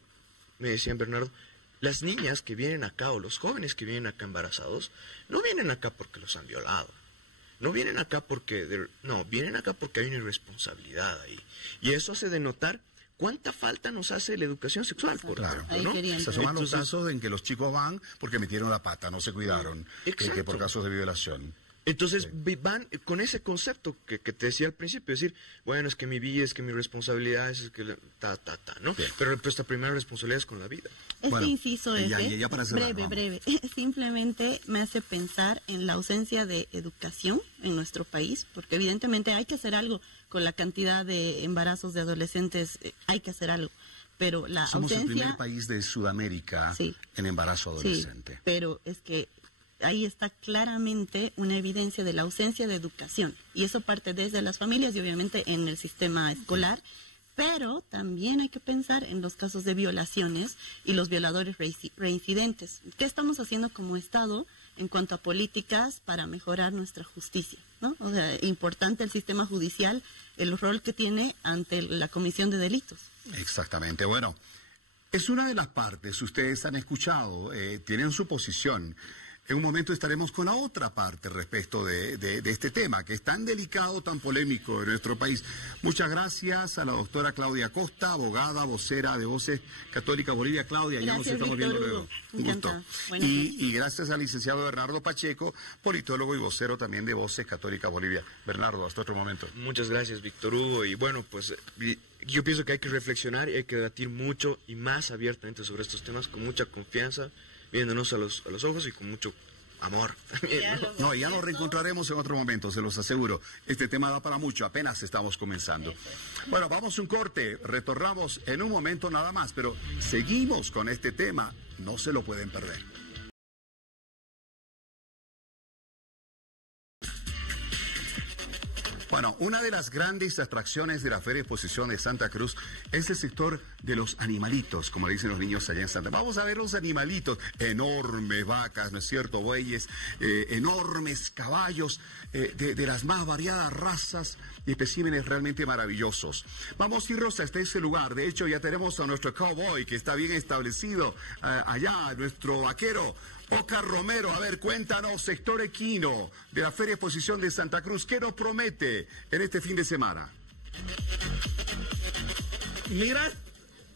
Me decían, Bernardo, las niñas que vienen acá o los jóvenes que vienen acá embarazados, no vienen acá porque los han violado. No vienen acá porque... No, vienen acá porque hay una irresponsabilidad ahí. Y eso hace denotar cuánta falta nos hace la educación sexual, por ejemplo, ¿no? Se suman los casos en que los chicos van porque metieron la pata, no se cuidaron, que por casos de violación. Entonces van con ese concepto que te decía al principio, decir, bueno, es que mi vida, es que mi responsabilidad es que ¿no? Bien. Pero nuestra primera responsabilidad es con la vida. Este inciso es breve. Simplemente me hace pensar en la ausencia de educación en nuestro país, porque evidentemente hay que hacer algo con la cantidad de embarazos de adolescentes, hay que hacer algo. Pero la Somos ausencia... el primer país de Sudamérica en embarazo adolescente. Sí, pero es que ahí está claramente una evidencia de la ausencia de educación. Y eso parte desde las familias y obviamente en el sistema escolar. Pero también hay que pensar en los casos de violaciones y los violadores reincidentes. ¿Qué estamos haciendo como Estado en cuanto a políticas para mejorar nuestra justicia, ¿no? O sea, importante el sistema judicial, el rol que tiene ante la comisión de delitos. Exactamente. Bueno, es una de las partes, ustedes han escuchado, tienen su posición. En un momento estaremos con la otra parte respecto de este tema, que es tan delicado, tan polémico en nuestro país. Muchas gracias a la doctora Claudia Costa, abogada, vocera de Voces Católica Bolivia. Claudia, ya nos estamos viendo luego. Un gusto. Y gracias al licenciado Bernardo Pacheco, politólogo y vocero también de Voces Católica Bolivia. Bernardo, hasta otro momento. Muchas gracias, Víctor Hugo. Y bueno, pues yo pienso que hay que reflexionar y hay que debatir mucho y más abiertamente sobre estos temas, con mucha confianza, viéndonos a los ojos y con mucho amor también, ¿no? No, ya nos reencontraremos en otro momento, se los aseguro. Este tema da para mucho, apenas estamos comenzando. Bueno, vamos a un corte, retornamos en un momento nada más, pero seguimos con este tema, no se lo pueden perder. Bueno, una de las grandes atracciones de la Feria de Exposición de Santa Cruz es el sector de los animalitos, como le dicen los niños allá en Santa Cruz. Vamos a ver los animalitos, enormes vacas, ¿no es cierto?, bueyes, enormes caballos, de las más variadas razas y especímenes realmente maravillosos. Vamos a irnos hasta ese lugar. De hecho, ya tenemos a nuestro cowboy que está bien establecido allá, nuestro vaquero. Oscar Romero, a ver, cuéntanos, sector equino de la Feria de Exposición de Santa Cruz, ¿qué nos promete en este fin de semana?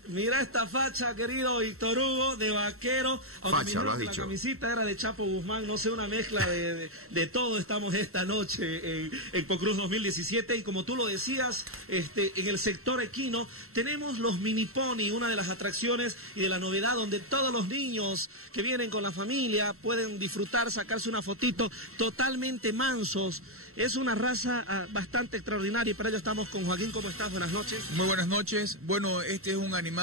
Mira esta facha, querido Víctor Hugo, de vaquero. Facha, lo has dicho. La camisita era de Chapo Guzmán, no sé, una mezcla de todo. Estamos esta noche en Expo Cruz 2017 y como tú lo decías, en el sector equino tenemos los mini pony, una de las atracciones y de la novedad donde todos los niños que vienen con la familia pueden disfrutar, sacarse una fotito, totalmente mansos. Es una raza bastante extraordinaria y para ello estamos con Joaquín. ¿Cómo estás? Buenas noches. Muy buenas noches. Bueno, este es un animal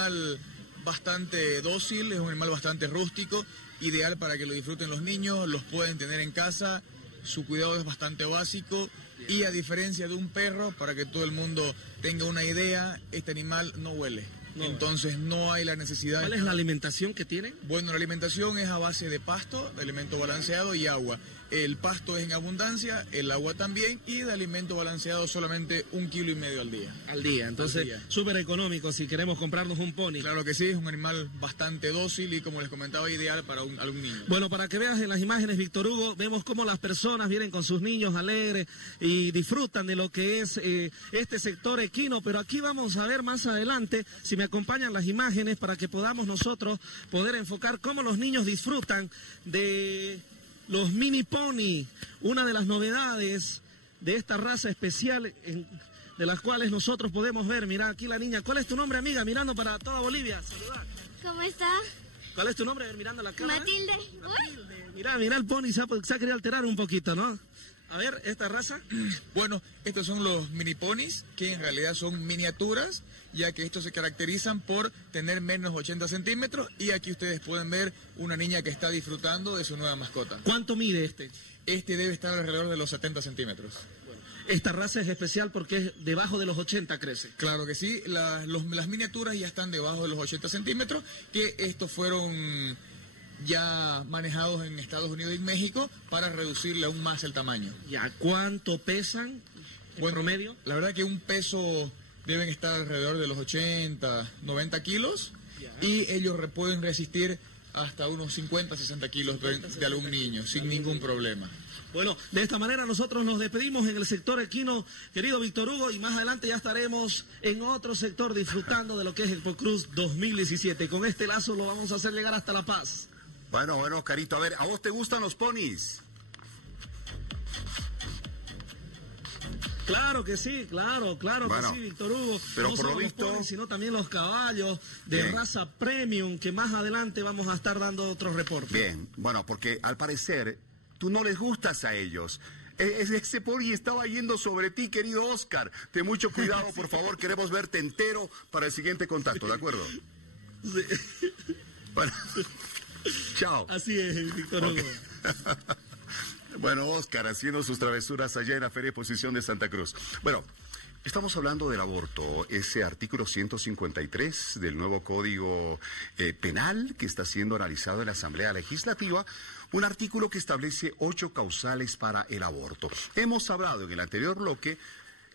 bastante dócil, es un animal bastante rústico, ideal para que lo disfruten los niños, los pueden tener en casa, su cuidado es bastante básico y a diferencia de un perro, para que todo el mundo tenga una idea, este animal no huele. Entonces no hay la necesidad. ¿Cuál es la alimentación que tienen? Bueno, la alimentación es a base de pasto, de alimento balanceado y agua. El pasto es en abundancia, el agua también, y de alimento balanceado solamente 1,5 kilos al día. Al día, entonces súper económico si queremos comprarnos un pony. Claro que sí, es un animal bastante dócil y, como les comentaba, ideal para algún niño. Bueno, para que veas en las imágenes, Víctor Hugo, vemos cómo las personas vienen con sus niños alegres y disfrutan de lo que es este sector equino, pero aquí vamos a ver más adelante, si me acompañan las imágenes, para que podamos nosotros poder enfocar cómo los niños disfrutan de los mini pony, una de las novedades de esta raza especial de las cuales nosotros podemos ver. Mira aquí la niña. ¿Cuál es tu nombre, amiga? Mirando para toda Bolivia. Saludar. ¿Cómo está? ¿Cuál es tu nombre? Mirando la cámara. Matilde. Mira el pony se ha querido alterar un poquito, ¿no? A ver, ¿esta raza? Bueno, estos son los mini ponis, que en realidad son miniaturas, ya que estos se caracterizan por tener menos 80 centímetros, y aquí ustedes pueden ver una niña que está disfrutando de su nueva mascota. ¿Cuánto mide este? Este debe estar alrededor de los 70 centímetros. Esta raza es especial porque es debajo de los 80, crece. Claro que sí, las miniaturas ya están debajo de los 80 centímetros, que estos fueron ya manejados en Estados Unidos y México para reducirle aún más el tamaño. ¿Ya cuánto pesan en promedio? La verdad que un peso deben estar alrededor de los 80, 90 kilos, y ellos pueden resistir hasta unos 50, 60 kilos de algún niño, sin ningún problema. Bueno, de esta manera nosotros nos despedimos en el sector equino, querido Víctor Hugo, y más adelante ya estaremos en otro sector disfrutando de lo que es ExpoCruz 2017. Con este lazo lo vamos a hacer llegar hasta La Paz. Bueno, Oscarito, a ver, ¿a vos te gustan los ponis? Claro que sí, claro Bueno, que sí, Víctor Hugo. pero no por solo lo visto- los ponis, sino también los caballos de raza premium, que más adelante vamos a estar dando otros reportes. Bien, bueno, porque al parecer tú no les gustas a ellos. Ese pony estaba yendo sobre ti, querido Oscar. Ten mucho cuidado, por favor, queremos verte entero para el siguiente contacto, ¿de acuerdo? Bueno, chao. Así es, Víctor Hugo. Bueno, Oscar haciendo sus travesuras allá en la Feria de Exposición de Santa Cruz. Bueno, estamos hablando del aborto, ese artículo 153 del nuevo Código Penal que está siendo analizado en la Asamblea Legislativa, un artículo que establece 8 causales para el aborto. Hemos hablado en el anterior bloque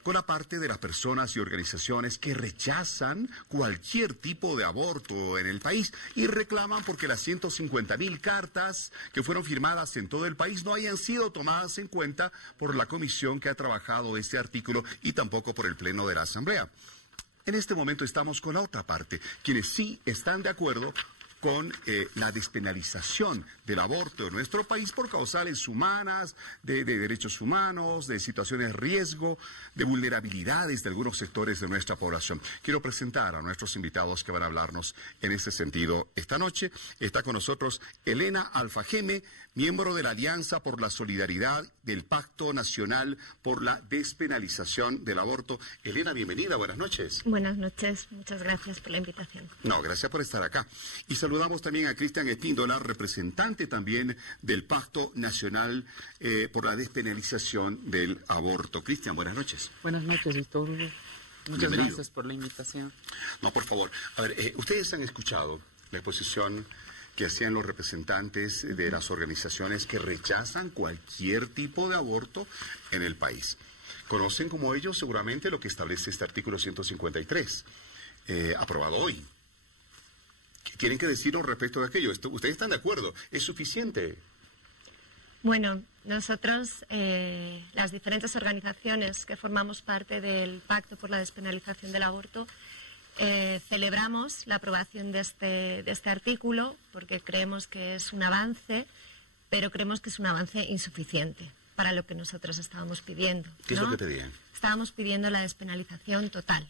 con la parte de las personas y organizaciones que rechazan cualquier tipo de aborto en el país y reclaman porque las 150.000 cartas que fueron firmadas en todo el país no hayan sido tomadas en cuenta por la comisión que ha trabajado este artículo y tampoco por el Pleno de la Asamblea. En este momento estamos con la otra parte, quienes sí están de acuerdo con la despenalización del aborto en nuestro país por causales humanas, de derechos humanos, de situaciones de riesgo, de vulnerabilidades de algunos sectores de nuestra población. Quiero presentar a nuestros invitados que van a hablarnos en ese sentido esta noche. Está con nosotros Elena Alfajeme, miembro de la Alianza por la Solidaridad del Pacto Nacional por la Despenalización del Aborto. Elena, bienvenida, buenas noches. Buenas noches, muchas gracias por la invitación. No, gracias por estar acá. Y saludamos también a Cristian Espíndola, representante también del Pacto Nacional por la Despenalización del Aborto. Cristian, buenas noches. Buenas noches, Víctor Hugo. Muchas Bienvenido. gracias por la invitación. No, por favor. A ver, ustedes han escuchado la exposición que hacían los representantes de las organizaciones que rechazan cualquier tipo de aborto en el país. Conocen como ellos seguramente lo que establece este artículo 153, aprobado hoy. ¿Qué tienen que decirnos respecto de aquello? ¿Ustedes están de acuerdo? ¿Es suficiente? Bueno, nosotros, las diferentes organizaciones que formamos parte del Pacto por la Despenalización del Aborto, celebramos la aprobación de este artículo porque creemos que es un avance, pero creemos que es un avance insuficiente para lo que nosotros estábamos pidiendo. ¿Qué es ¿no? lo que pedían? Estábamos pidiendo la despenalización total.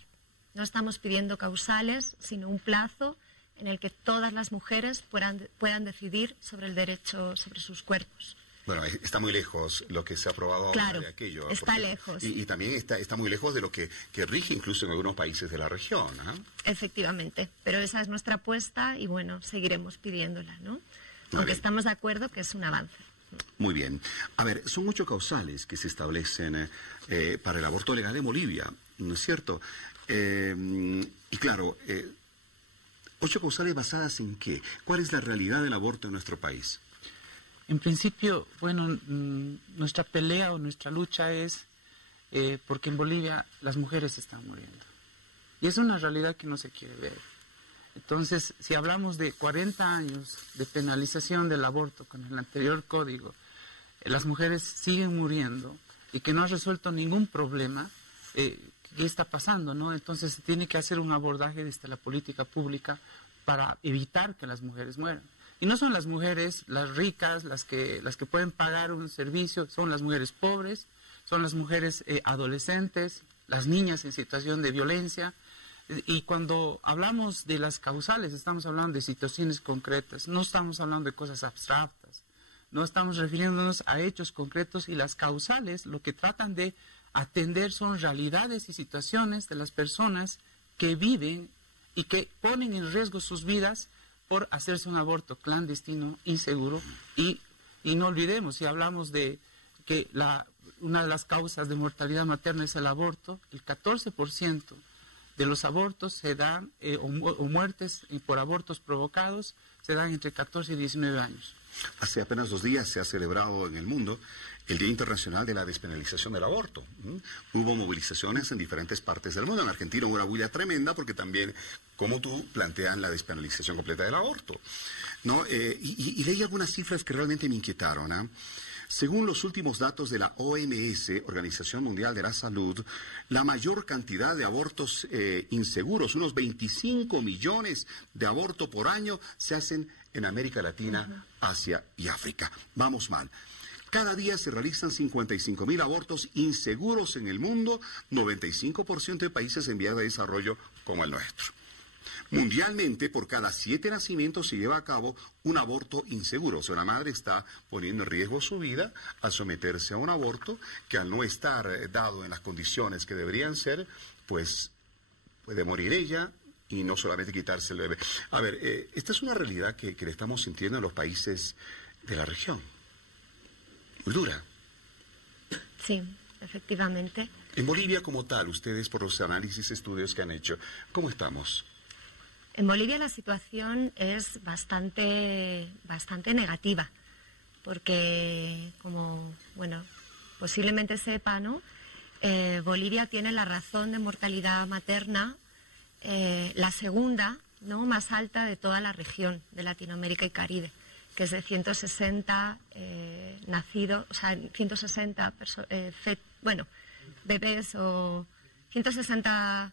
No estamos pidiendo causales, sino un plazo en el que todas las mujeres puedan decidir sobre el derecho sobre sus cuerpos. Bueno, está muy lejos lo que se ha aprobado ahora Claro, de aquello. está lejos. Y también está muy lejos de lo que rige incluso en algunos países de la región. ¿Ah? Efectivamente, pero esa es nuestra apuesta y bueno, seguiremos pidiéndola, ¿no? Muy Aunque bien. estamos de acuerdo que es un avance. Muy bien. A ver, son 8 causales que se establecen para el aborto legal en Bolivia, ¿no es cierto? Y claro, 8 causales basadas en qué? ¿Cuál es la realidad del aborto en nuestro país? En principio, bueno, nuestra pelea o nuestra lucha es porque en Bolivia las mujeres están muriendo. Y es una realidad que no se quiere ver. Entonces, si hablamos de 40 años de penalización del aborto con el anterior código, las mujeres siguen muriendo y que no ha resuelto ningún problema, ¿qué está pasando, no? Entonces, se tiene que hacer un abordaje desde la política pública para evitar que las mujeres mueran. Y no son las mujeres, las ricas, las que pueden pagar un servicio, son las mujeres pobres, son las mujeres adolescentes, las niñas en situación de violencia. Y cuando hablamos de las causales, estamos hablando de situaciones concretas, no estamos hablando de cosas abstractas. no estamos refiriéndonos a hechos concretos, y las causales lo que tratan de atender son realidades y situaciones de las personas que viven y que ponen en riesgo sus vidas por hacerse un aborto clandestino, inseguro. Y no olvidemos, si hablamos de que una de las causas de mortalidad materna es el aborto, el 14% de los abortos se dan, o muertes por abortos provocados, se dan entre 14 y 19 años. Hace apenas 2 días se ha celebrado en el mundo el Día Internacional de la Despenalización del Aborto. Hubo movilizaciones en diferentes partes del mundo. En Argentina hubo una bulla tremenda porque también, como tú, plantean la despenalización completa del aborto, ¿no? Y leí algunas cifras que realmente me inquietaron, ¿eh? Según los últimos datos de la OMS, Organización Mundial de la Salud, la mayor cantidad de abortos inseguros, unos 25 millones de abortos por año, se hacen en América Latina, Asia y África. Vamos mal. Cada día se realizan 55.000 abortos inseguros en el mundo, 95% de países en vías de desarrollo como el nuestro. Mundialmente, por cada 7 nacimientos se lleva a cabo un aborto inseguro. O sea, una madre está poniendo en riesgo su vida al someterse a un aborto que, al no estar dado en las condiciones que deberían ser, pues puede morir ella y no solamente quitarse el bebé. A ver, esta es una realidad que le estamos sintiendo en los países de la región. Muy dura. Sí, efectivamente. En Bolivia como tal, ustedes por los análisis, estudios que han hecho, ¿cómo estamos? En Bolivia la situación es bastante negativa, porque, como, bueno, posiblemente sepa, ¿no? Bolivia tiene la razón de mortalidad materna, la segunda, ¿no?, más alta de toda la región de Latinoamérica y Caribe, que es de 160 nacidos, o sea, 160 bebés, o 160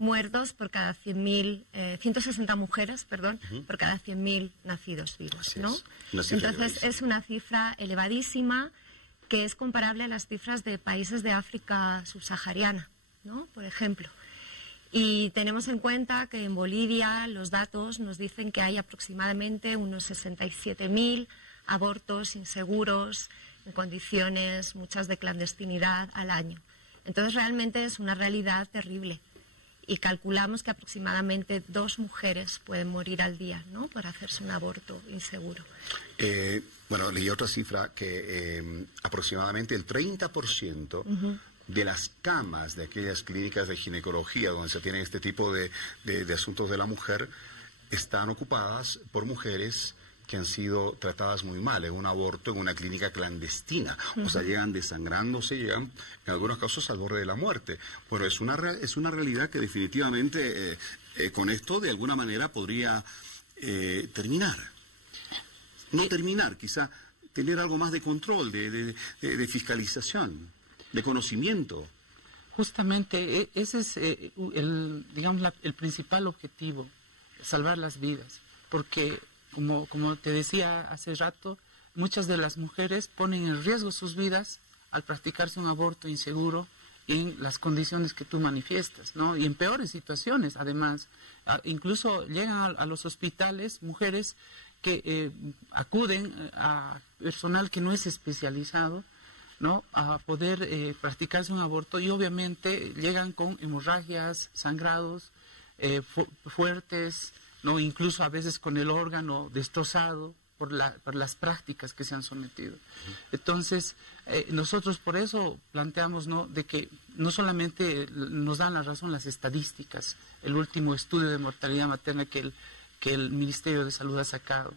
muertos por cada 100.000, 160 mujeres, perdón, por cada 100.000 nacidos vivos, ¿no? Entonces es una cifra elevadísima, que es comparable a las cifras de países de África subsahariana, ¿no?, por ejemplo. Y tenemos en cuenta que en Bolivia los datos nos dicen que hay aproximadamente unos 67.000 abortos inseguros, en condiciones muchas de clandestinidad, al año. Entonces realmente es una realidad terrible. Y calculamos que aproximadamente 2 mujeres pueden morir al día, ¿no?, por hacerse un aborto inseguro. Bueno, leí otra cifra que aproximadamente el 30% de las camas de aquellas clínicas de ginecología donde se tienen este tipo de asuntos de la mujer están ocupadas por mujeres que han sido tratadas muy mal en un aborto en una clínica clandestina. O sea, llegan desangrándose, llegan en algunos casos al borde de la muerte. Bueno, es una realidad que definitivamente con esto de alguna manera podría terminar. No terminar, quizá tener algo más de control, de fiscalización, de conocimiento. Justamente ese es el principal objetivo, salvar las vidas, porque como te decía hace rato, muchas de las mujeres ponen en riesgo sus vidas al practicarse un aborto inseguro en las condiciones que tú manifiestas, ¿no? Y en peores situaciones, además. Incluso llegan a los hospitales mujeres que acuden a personal que no es especializado, ¿no?, a poder practicarse un aborto, y obviamente llegan con hemorragias, sangrados fuertes, ¿no?, incluso a veces con el órgano destrozado por las prácticas que se han sometido. Entonces, nosotros por eso planteamos, ¿no?, de que no solamente nos dan la razón las estadísticas, el último estudio de mortalidad materna que el Ministerio de Salud ha sacado,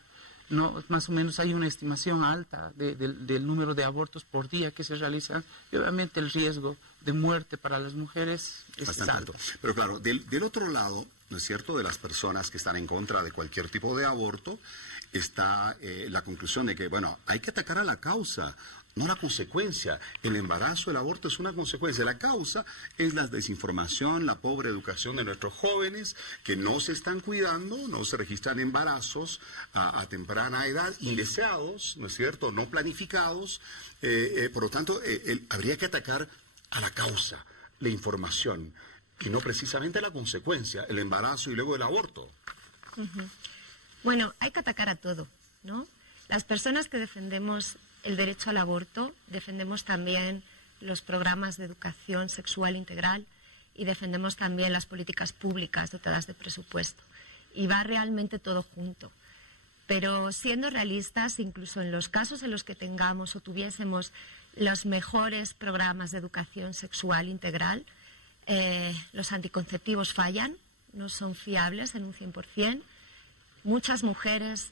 no, más o menos hay una estimación alta del número de abortos por día que se realizan, y obviamente el riesgo de muerte para las mujeres es alto. Pero claro, del otro lado, ¿no es cierto?, de las personas que están en contra de cualquier tipo de aborto, está la conclusión de que, bueno, hay que atacar a la causa, no la consecuencia. El embarazo, el aborto es una consecuencia. La causa es la desinformación, la pobre educación de nuestros jóvenes que no se están cuidando, no se registran embarazos a temprana edad, indeseados, ¿no es cierto?, no planificados. Por lo tanto, habría que atacar a la causa, la información, y no precisamente a la consecuencia, el embarazo y luego el aborto. Bueno, hay que atacar a todo, ¿no? Las personas que defendemos el derecho al aborto, defendemos también los programas de educación sexual integral y defendemos también las políticas públicas dotadas de presupuesto. Y va realmente todo junto. Pero siendo realistas, incluso en los casos en los que tengamos o tuviésemos los mejores programas de educación sexual integral, los anticonceptivos fallan, no son fiables en un 100%. Muchas mujeres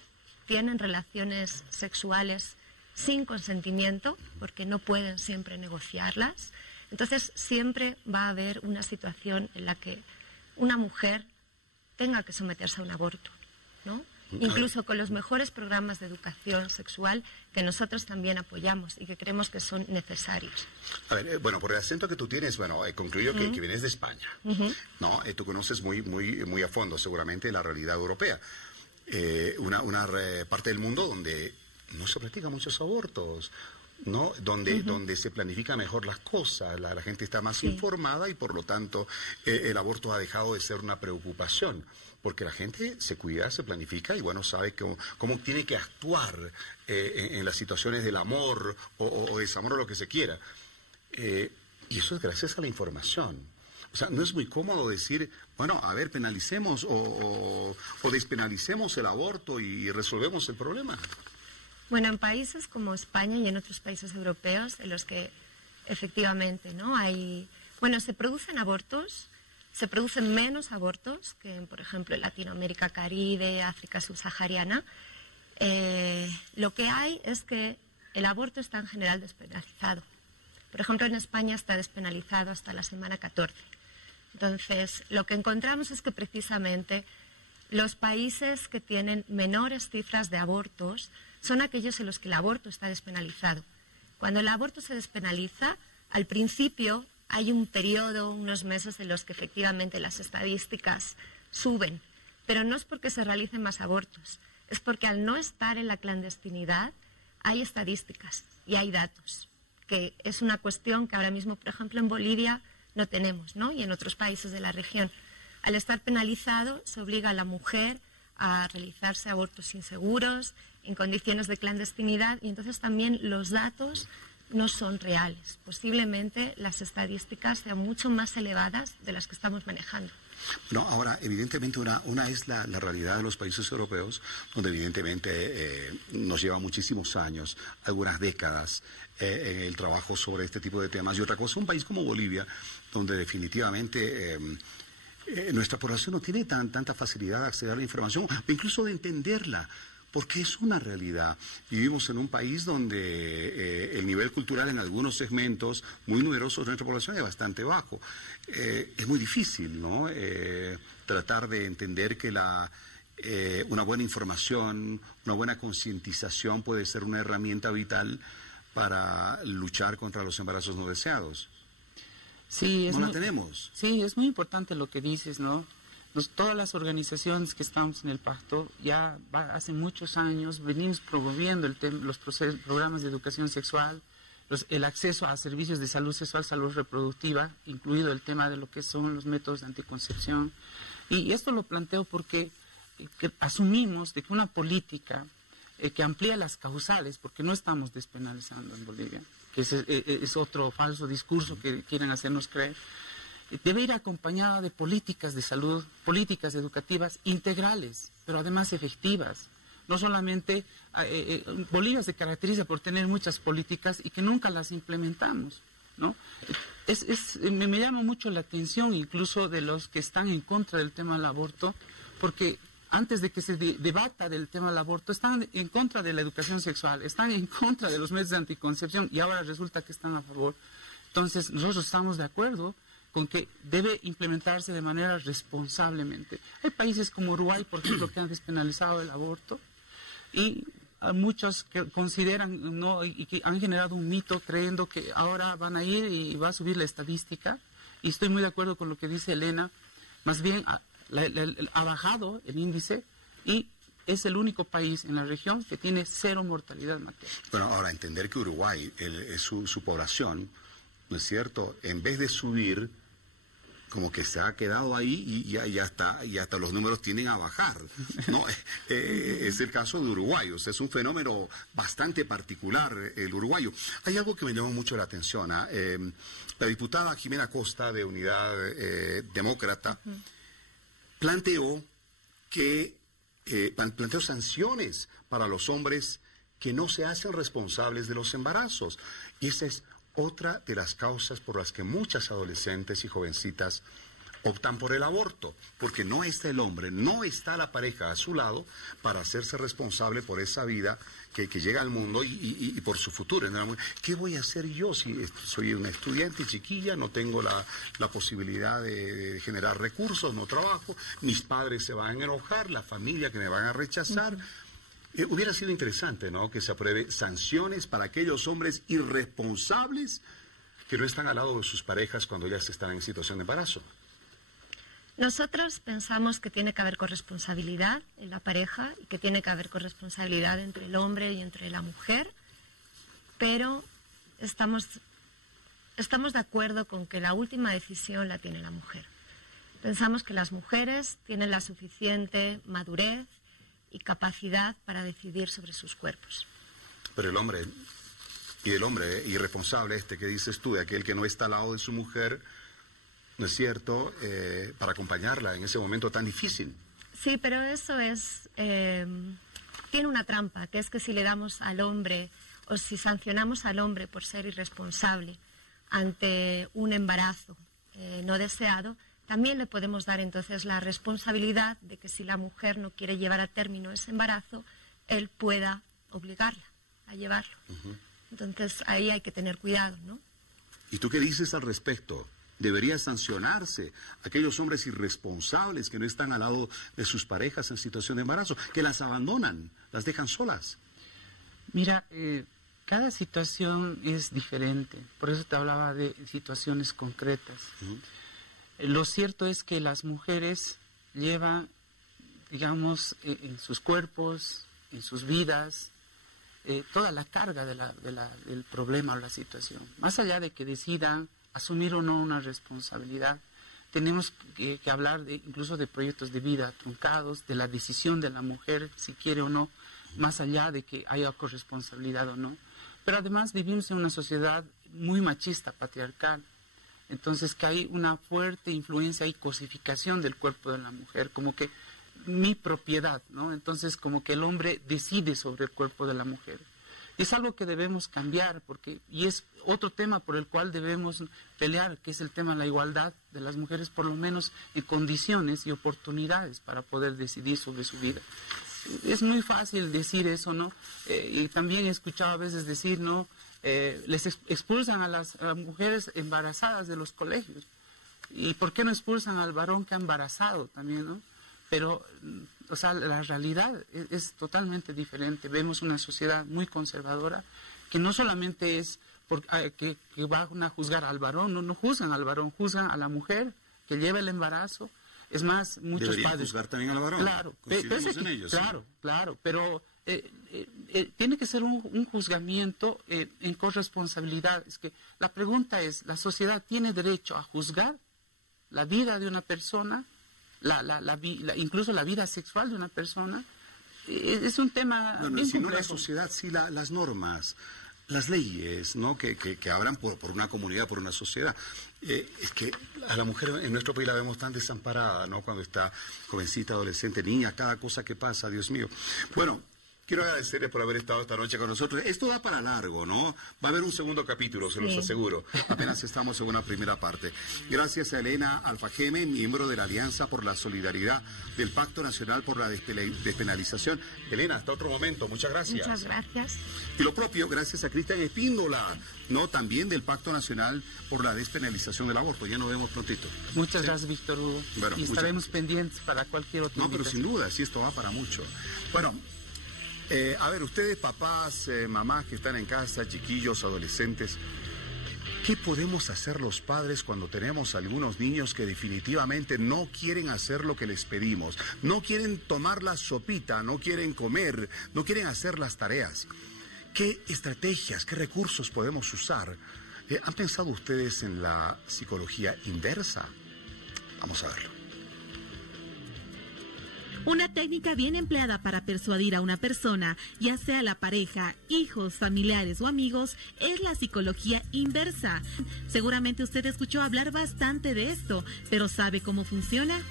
tienen relaciones sexuales sin consentimiento porque no pueden siempre negociarlas. Entonces siempre va a haber una situación en la que una mujer tenga que someterse a un aborto, ¿no? Incluso con los mejores programas de educación sexual que nosotros también apoyamos y que creemos que son necesarios. A ver, bueno, por el acento que tú tienes, bueno, concluyo que vienes de España, ¿no? Tú conoces muy a fondo seguramente la realidad europea. Una parte del mundo donde no se practican muchos abortos, ¿no? Donde se planifican mejor las cosas, la gente está más informada y por lo tanto el aborto ha dejado de ser una preocupación, porque la gente se cuida, se planifica y bueno, sabe cómo tiene que actuar en las situaciones del amor o desamor o lo que se quiera. Y eso es gracias a la información. O sea, no es muy cómodo decir, bueno, a ver, penalicemos o despenalicemos el aborto y resolvemos el problema. Bueno, en países como España y en otros países europeos en los que efectivamente, ¿no? Se producen abortos, se producen menos abortos que, por ejemplo, en Latinoamérica, Caribe, África subsahariana. Lo que hay es que el aborto está en general despenalizado. Por ejemplo, en España está despenalizado hasta la semana 14. Entonces, lo que encontramos es que precisamente los países que tienen menores cifras de abortos son aquellos en los que el aborto está despenalizado. Cuando el aborto se despenaliza, al principio hay un periodo, unos meses en los que efectivamente las estadísticas suben, pero no es porque se realicen más abortos, es porque al no estar en la clandestinidad hay estadísticas y hay datos, que es una cuestión que ahora mismo, por ejemplo, en Bolivia no tenemos, ¿no? Y en otros países de la región. Al estar penalizado, se obliga a la mujer a realizarse abortos inseguros, en condiciones de clandestinidad, y entonces también los datos no son reales. Posiblemente las estadísticas sean mucho más elevadas de las que estamos manejando. No, ahora, evidentemente, una es la realidad de los países europeos, donde evidentemente nos lleva muchísimos años, algunas décadas, en el trabajo sobre este tipo de temas. Y otra cosa, un país como Bolivia, donde definitivamente nuestra población no tiene tanta facilidad de acceder a la información, o incluso de entenderla, porque es una realidad. Vivimos en un país donde el nivel cultural en algunos segmentos muy numerosos de nuestra población es bastante bajo. Es muy difícil, ¿no? Tratar de entender que una buena información, una buena concientización puede ser una herramienta vital para luchar contra los embarazos no deseados. Sí, no la tenemos. Sí, es muy importante lo que dices, ¿no? Todas las organizaciones que estamos en el pacto, hace muchos años venimos promoviendo los programas de educación sexual, el acceso a servicios de salud sexual, salud reproductiva, incluido el tema de lo que son los métodos de anticoncepción. Y esto lo planteo porque asumimos de que una política que amplía las causales, porque no estamos despenalizando en Bolivia, que es otro falso discurso que quieren hacernos creer, debe ir acompañada de políticas de salud, políticas educativas integrales, pero además efectivas. No solamente, Bolivia se caracteriza por tener muchas políticas y que nunca las implementamos, ¿no? Me llama mucho la atención incluso de los que están en contra del tema del aborto, porque antes de que se debata del tema del aborto, están en contra de la educación sexual, están en contra de los métodos de anticoncepción y ahora resulta que están a favor. Entonces, nosotros estamos de acuerdo con que debe implementarse de manera responsablemente. Hay países como Uruguay, por ejemplo, que han despenalizado el aborto y muchos que consideran, ¿no?, y que han generado un mito creyendo que ahora van a ir y va a subir la estadística, y estoy muy de acuerdo con lo que dice Elena. Más bien ha bajado el índice y es el único país en la región que tiene 0 mortalidad materna. Bueno, ahora entender que Uruguay, su población, ¿no es cierto?, en vez de subir, como que se ha quedado ahí y hasta los números tienden a bajar, ¿no? Es el caso de Uruguay. O sea, es un fenómeno bastante particular el uruguayo. Hay algo que me llamó mucho la atención. La diputada Jimena Costa, de Unidad Demócrata, planteó sanciones para los hombres que no se hacen responsables de los embarazos. Y esa es otra de las causas por las que muchas adolescentes y jovencitas optan por el aborto, porque no está el hombre, no está la pareja a su lado para hacerse responsable por esa vida que llega al mundo y por su futuro. ¿Qué voy a hacer yo si soy una estudiante chiquilla, no tengo la posibilidad de generar recursos, no trabajo, mis padres se van a enojar, la familia que me van a rechazar? Hubiera sido interesante, ¿no?, que se apruebe sanciones para aquellos hombres irresponsables que no están al lado de sus parejas cuando ellas están en situación de embarazo. Nosotros pensamos que tiene que haber corresponsabilidad en la pareja y que tiene que haber corresponsabilidad entre el hombre y entre la mujer, pero estamos de acuerdo con que la última decisión la tiene la mujer. Pensamos que las mujeres tienen la suficiente madurez y capacidad para decidir sobre sus cuerpos. Pero el hombre irresponsable que dices tú, de aquel que no está al lado de su mujer, ¿no es cierto?, para acompañarla en ese momento tan difícil. Sí, pero eso tiene una trampa, que es que si le damos al hombre, o si sancionamos al hombre por ser irresponsable ante un embarazo no deseado, también le podemos dar entonces la responsabilidad de que si la mujer no quiere llevar a término ese embarazo, él pueda obligarla a llevarlo. Entonces ahí hay que tener cuidado, ¿no? ¿Y tú qué dices al respecto? ¿Debería sancionarse a aquellos hombres irresponsables que no están al lado de sus parejas en situación de embarazo, que las abandonan, las dejan solas? Mira, cada situación es diferente, por eso te hablaba de situaciones concretas. Lo cierto es que las mujeres llevan, digamos, en sus cuerpos, en sus vidas, toda la carga del problema o la situación. Más allá de que decidan asumir o no una responsabilidad, tenemos que hablar incluso de proyectos de vida truncados, de la decisión de la mujer, si quiere o no, más allá de que haya corresponsabilidad o no. Pero además vivimos en una sociedad muy machista, patriarcal. Entonces que hay una fuerte influencia y cosificación del cuerpo de la mujer, como que mi propiedad, ¿no? Entonces como que el hombre decide sobre el cuerpo de la mujer. Es algo que debemos cambiar, y es otro tema por el cual debemos pelear, que es el tema de la igualdad de las mujeres, por lo menos en condiciones y oportunidades para poder decidir sobre su vida. Es muy fácil decir eso, ¿no? Y también he escuchado a veces decir, ¿no?, les expulsan a las mujeres embarazadas de los colegios. ¿Y por qué no expulsan al varón que ha embarazado también, no? Pero, o sea, la realidad es totalmente diferente. Vemos una sociedad muy conservadora que no solamente es que van a juzgar al varón, no juzgan al varón, juzgan a la mujer que lleva el embarazo. Es más, muchos ¿Deberían padres juzgar también al varón? Claro, claro, pero tiene que ser un juzgamiento en corresponsabilidad. Es que la pregunta es, ¿la sociedad tiene derecho a juzgar la vida de una persona? Incluso la vida sexual de una persona, es un tema bien si complejo. no la sociedad, sí las normas, las leyes, ¿no?, que abran por una comunidad, por una sociedad. Es que a la mujer en nuestro país la vemos tan desamparada, ¿no?, cuando está jovencita, adolescente, niña, cada cosa que pasa, Dios mío. Bueno, quiero agradecerles por haber estado esta noche con nosotros. Esto da para largo, ¿no? Va a haber un segundo capítulo, se los aseguro. Apenas estamos en una primera parte. Gracias a Elena Alfajeme, miembro de la Alianza por la Solidaridad del Pacto Nacional por la Despenalización. Elena, hasta otro momento. Muchas gracias. Muchas gracias. Y lo propio, gracias a Cristian Espíndola, ¿no?, también del Pacto Nacional por la Despenalización del Aborto. Ya nos vemos prontito. Muchas gracias, Víctor Hugo. Bueno, y estaremos pendientes para cualquier otro. No, pero sin duda, sí, esto va para mucho. Bueno, a ver, ustedes, papás, mamás que están en casa, chiquillos, adolescentes, ¿qué podemos hacer los padres cuando tenemos algunos niños que definitivamente no quieren hacer lo que les pedimos? No quieren tomar la sopita, no quieren comer, no quieren hacer las tareas. ¿Qué estrategias, qué recursos podemos usar? ¿Han pensado ustedes en la psicología inversa? Vamos a verlo. Una técnica bien empleada para persuadir a una persona, ya sea la pareja, hijos, familiares o amigos, es la psicología inversa. Seguramente usted escuchó hablar bastante de esto, pero ¿sabe cómo funciona?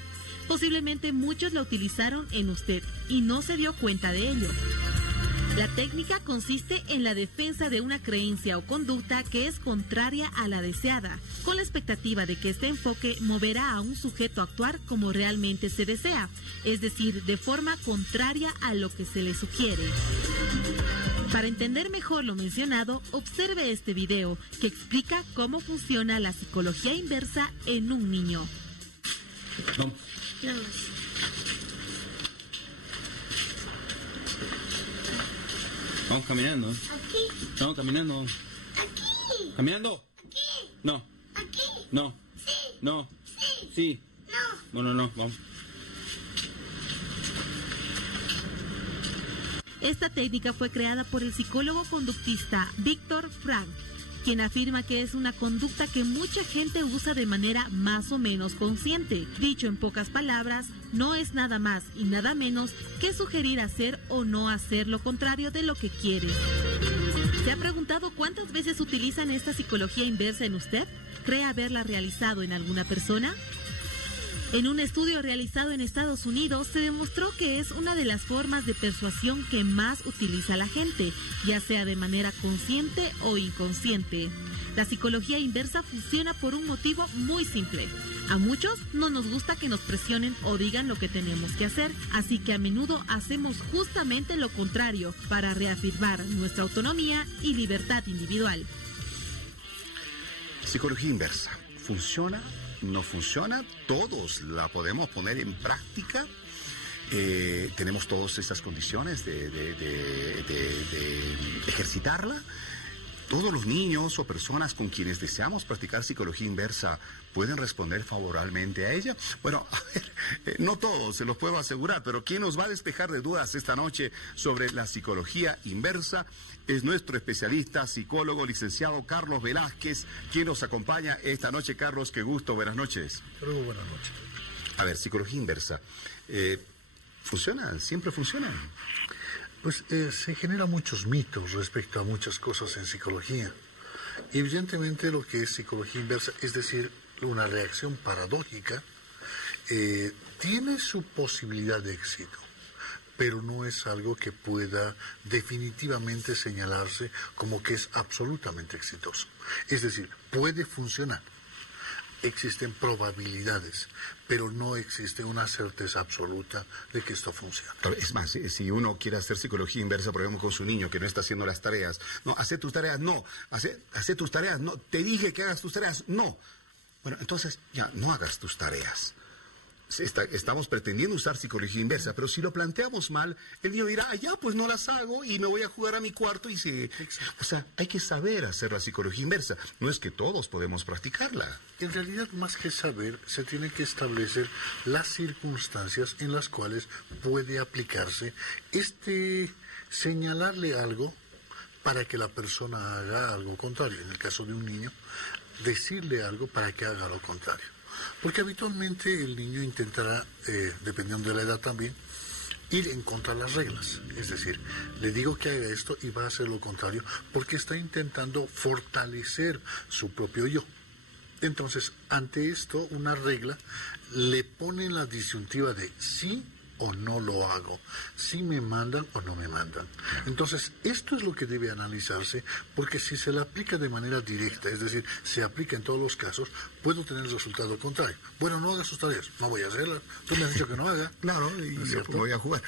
Posiblemente muchos la utilizaron en usted y no se dio cuenta de ello. La técnica consiste en la defensa de una creencia o conducta que es contraria a la deseada, con la expectativa de que este enfoque moverá a un sujeto a actuar como realmente se desea, es decir, de forma contraria a lo que se le sugiere. Para entender mejor lo mencionado, observe este video que explica cómo funciona la psicología inversa en un niño. Vamos. Vamos caminando. Aquí. Vamos caminando. Aquí. ¿Caminando? Aquí. No. Aquí. No. Sí. No. Sí. Sí. No. No, vamos. Esta técnica fue creada por el psicólogo conductista Viktor Frankl, quien afirma que es una conducta que mucha gente usa de manera más o menos consciente. Dicho en pocas palabras, no es nada más y nada menos que sugerir hacer o no hacer lo contrario de lo que quiere. ¿Se ha preguntado cuántas veces utilizan esta psicología inversa en usted? ¿Cree haberla realizado en alguna persona? En un estudio realizado en Estados Unidos se demostró que es una de las formas de persuasión que más utiliza la gente, ya sea de manera consciente o inconsciente. La psicología inversa funciona por un motivo muy simple. A muchos no nos gusta que nos presionen o digan lo que tenemos que hacer, así que a menudo hacemos justamente lo contrario para reafirmar nuestra autonomía y libertad individual. Psicología inversa. ¿Funciona? ¿No funciona? Todos la podemos poner en práctica. Tenemos todas esas condiciones de ejercitarla. Todos los niños o personas con quienes deseamos practicar psicología inversa pueden responder favorablemente a ella. Bueno, a ver, no todos, se los puedo asegurar, pero quien nos va a despejar de dudas esta noche sobre la psicología inversa es nuestro especialista, psicólogo, licenciado Carlos Velázquez, quien nos acompaña esta noche. Carlos, qué gusto, buenas noches. Buenas noches. A ver, psicología inversa, ¿funciona? ¿Siempre funciona? Pues se generan muchos mitos respecto a muchas cosas en psicología. Evidentemente lo que es psicología inversa, es decir, una reacción paradójica, tiene su posibilidad de éxito, pero no es algo que pueda definitivamente señalarse como que es absolutamente exitoso. Es decir, puede funcionar. Existen probabilidades, pero no existe una certeza absoluta de que esto funciona. Es más, si uno quiere hacer psicología inversa, por ejemplo, con su niño que no está haciendo las tareas, no, hace tus tareas, no, hace tus tareas, no, te dije que hagas tus tareas, no. Bueno, entonces ya no hagas tus tareas. Estamos pretendiendo usar psicología inversa, pero si lo planteamos mal, el niño dirá, ya, pues no las hago y me voy a jugar a mi cuarto y se... O sea, hay que saber hacer la psicología inversa. No es que todos podemos practicarla. En realidad, más que saber, se tienen que establecer las circunstancias en las cuales puede aplicarse señalarle algo para que la persona haga algo contrario. En el caso de un niño, decirle algo para que haga lo contrario. Porque habitualmente el niño intentará, dependiendo de la edad también, ir en contra de las reglas. Es decir, le digo que haga esto y va a hacer lo contrario porque está intentando fortalecer su propio yo. Entonces, ante esto, una regla le pone en la disyuntiva de sí o no lo hago, si me mandan o no me mandan. Entonces, esto es lo que debe analizarse, porque si se le aplica de manera directa, es decir, se aplica en todos los casos, puedo tener el resultado contrario. Bueno, no haga sus tareas, no voy a hacerlas, tú me has dicho que no haga. Claro, y yo voy a jugar.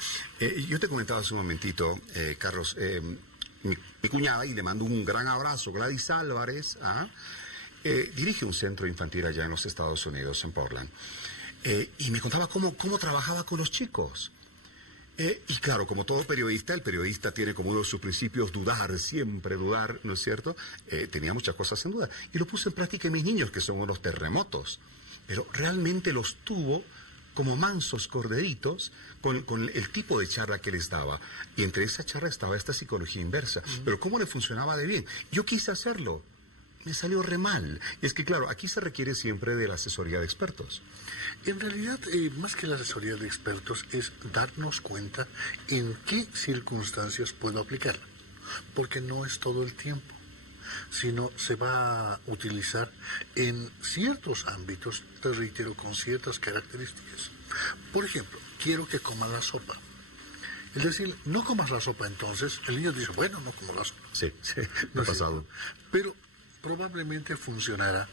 Yo te comentaba hace un momentito, Carlos, mi cuñada, y le mando un gran abrazo, Gladys Álvarez, dirige un centro infantil allá en los Estados Unidos, en Portland. Y me contaba cómo trabajaba con los chicos. Y claro, como todo periodista, el periodista tiene como uno de sus principios dudar, siempre dudar, ¿no es cierto? Tenía muchas cosas en duda. Y lo puse en práctica en mis niños, que son unos terremotos. Pero realmente los tuvo como mansos corderitos con el tipo de charla que les daba. Y entre esa charla estaba esta psicología inversa. Pero cómo le funcionaba de bien. Yo quise hacerlo. me salió re mal. Y es que, claro, aquí se requiere siempre de la asesoría de expertos. En realidad, más que la asesoría de expertos, es darnos cuenta en qué circunstancias puedo aplicarla. Porque no es todo el tiempo, sino se va a utilizar en ciertos ámbitos, te reitero, con ciertas características. Por ejemplo, quiero que coma la sopa. Es decir, no comas la sopa, entonces el niño dice, bueno, no como la sopa. Sí, no ha pasado. Pero probablemente funcionará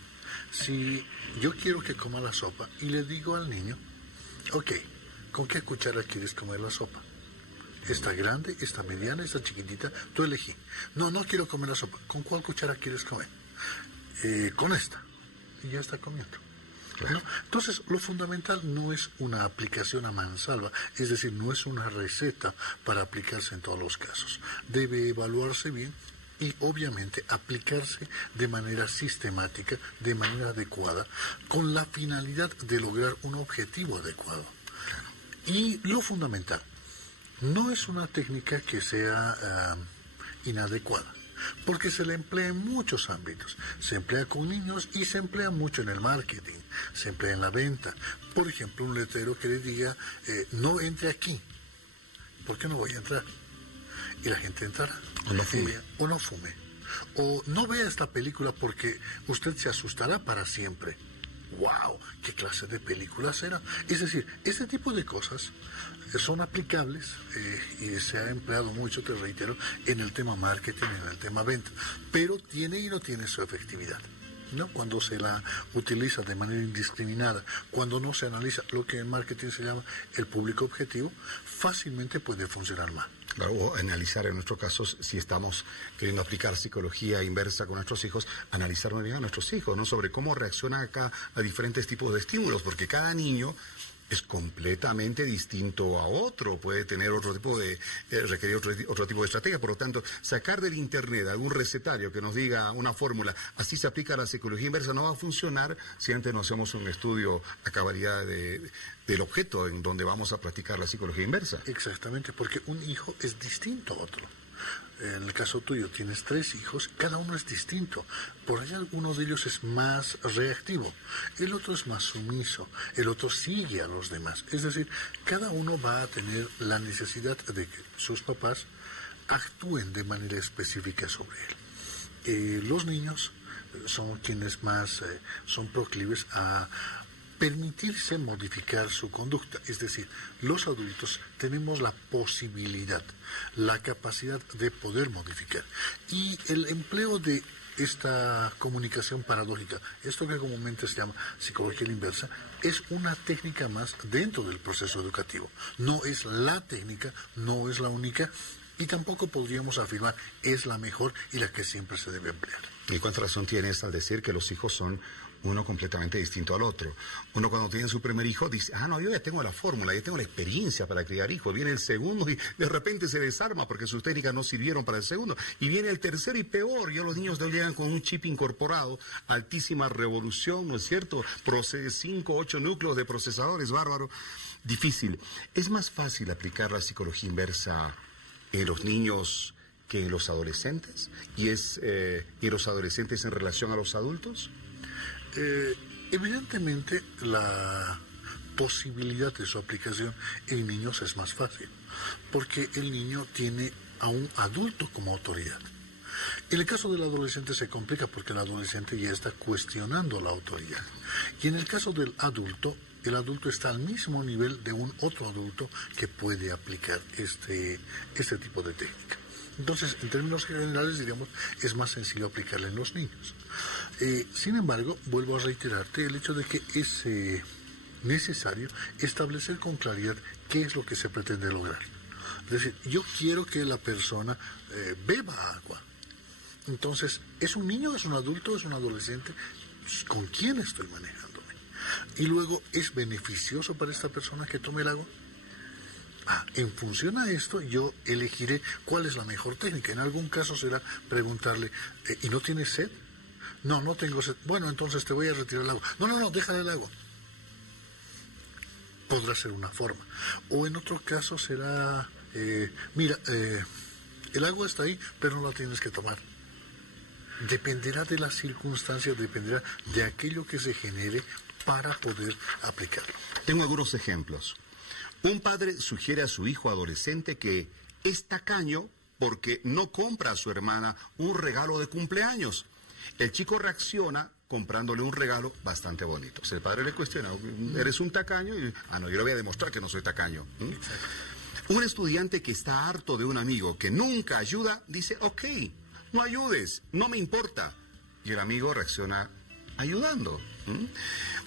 si yo quiero que coma la sopa y le digo al niño, ok, ¿con qué cuchara quieres comer la sopa? ¿Esta grande, esta mediana, esta chiquitita? Tú elegí. No, no quiero comer la sopa. ¿Con cuál cuchara quieres comer? Con esta. Y ya está comiendo. ¿No? Entonces, lo fundamental no es una aplicación a mansalva, es decir, no es una receta para aplicarse en todos los casos. Debe evaluarse bien y, obviamente, aplicarse de manera sistemática, de manera adecuada, con la finalidad de lograr un objetivo adecuado. Y lo fundamental, no es una técnica que sea inadecuada, porque se le emplea en muchos ámbitos. Se emplea con niños y se emplea mucho en el marketing, se emplea en la venta. Por ejemplo, un letrero que le diga, no entre aquí. ¿Por qué no voy a entrar? Y la gente entrará. O no fume. O no fume. O no vea esta película porque usted se asustará para siempre. ¡Wow! ¿Qué clase de película será? Es decir, este tipo de cosas son aplicables y se ha empleado mucho, te reitero, en el tema marketing, en el tema venta, pero tiene y no tiene su efectividad, ¿no? Cuando se la utiliza de manera indiscriminada, cuando no se analiza lo que en marketing se llama el público objetivo, fácilmente puede funcionar mal. O analizar en nuestro caso, si estamos queriendo aplicar psicología inversa con nuestros hijos, analizar muy bien a nuestros hijos, ¿no? Sobre cómo reaccionan acá a diferentes tipos de estímulos, porque cada niño es completamente distinto a otro, puede tener otro tipo de, requerir otro tipo de estrategia. Por lo tanto, sacar del internet algún recetario que nos diga una fórmula, así se aplica la psicología inversa, no va a funcionar si antes no hacemos un estudio a cabalidad del objeto en donde vamos a practicar la psicología inversa. Exactamente, porque un hijo es distinto a otro. En el caso tuyo tienes 3 hijos, cada uno es distinto. Por ahí alguno de ellos es más reactivo, el otro es más sumiso, el otro sigue a los demás. Es decir, cada uno va a tener la necesidad de que sus papás actúen de manera específica sobre él. Los niños son quienes más son proclives a permitirse modificar su conducta. Es decir, los adultos tenemos la posibilidad, la capacidad de poder modificar. Y el empleo de esta comunicación paradójica, esto que comúnmente se llama psicología inversa, es una técnica más dentro del proceso educativo. No es la técnica, no es la única, y tampoco podríamos afirmar es la mejor y la que siempre se debe emplear. ¿Y cuánta razón tienes al decir que los hijos son uno completamente distinto al otro? Uno cuando tiene su primer hijo dice, no, yo ya tengo la fórmula, ya tengo la experiencia para criar hijos. Viene el segundo y de repente se desarma porque sus técnicas no sirvieron para el segundo. Y viene el tercero y peor, ya los niños no llegan con un chip incorporado, altísima revolución, ¿no es cierto? 5, 8 núcleos de procesadores, bárbaro. Difícil. ¿Es más fácil aplicar la psicología inversa en los niños que en los adolescentes? ¿Y los adolescentes en relación a los adultos? Evidentemente la posibilidad de su aplicación en niños es más fácil, porque el niño tiene a un adulto como autoridad. En el caso del adolescente se complica porque el adolescente ya está cuestionando la autoridad. Y en el caso del adulto, el adulto está al mismo nivel de un otro adulto que puede aplicar este tipo de técnica. Entonces, en términos generales, diríamos, es más sencillo aplicarla en los niños. Sin embargo, vuelvo a reiterarte el hecho de que es necesario establecer con claridad qué es lo que se pretende lograr. Es decir, yo quiero que la persona beba agua. Entonces, ¿es un niño, es un adulto, es un adolescente? ¿Con quién estoy manejándome? Y luego, ¿es beneficioso para esta persona que tome el agua? En función a esto, yo elegiré cuál es la mejor técnica. En algún caso será preguntarle, ¿y no tienes sed? No, no tengo sed. Bueno, entonces te voy a retirar el agua. No, déjale el agua. Podrá ser una forma. O en otro caso será, mira, el agua está ahí, pero no la tienes que tomar. dependerá de las circunstancias, dependerá de aquello que se genere para poder aplicarlo. Tengo algunos ejemplos. Un padre sugiere a su hijo adolescente que es tacaño porque no compra a su hermana un regalo de cumpleaños. El chico reacciona comprándole un regalo bastante bonito. El padre le cuestiona, ¿eres un tacaño? Y, no, yo le voy a demostrar que no soy tacaño. Un estudiante que está harto de un amigo que nunca ayuda, dice, ok, no ayudes, no me importa. Y el amigo reacciona ayudando.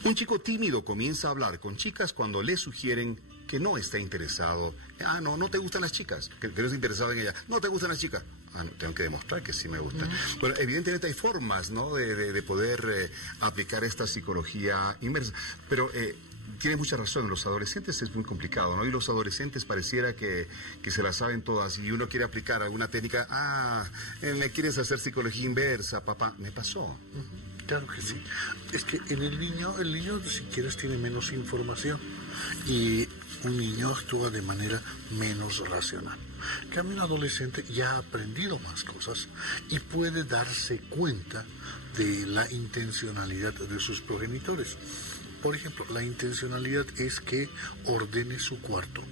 Un chico tímido comienza a hablar con chicas cuando le sugieren que no está interesado. No te gustan las chicas, que no estás interesado en ellas. No te gustan las chicas. No, tengo que demostrar que sí me gustan. Bueno, evidentemente hay formas, ¿no?, de poder aplicar esta psicología inversa. Pero tienes mucha razón, los adolescentes es muy complicado, ¿no? Y los adolescentes pareciera que se la saben todas y uno quiere aplicar alguna técnica. Me quieres hacer psicología inversa, papá. Me pasó. Claro que sí. Es que en el niño si quieres tiene menos información y un niño actúa de manera menos racional. En cambio, un adolescente ya ha aprendido más cosas y puede darse cuenta de la intencionalidad de sus progenitores. Por ejemplo, la intencionalidad es que ordene su cuarto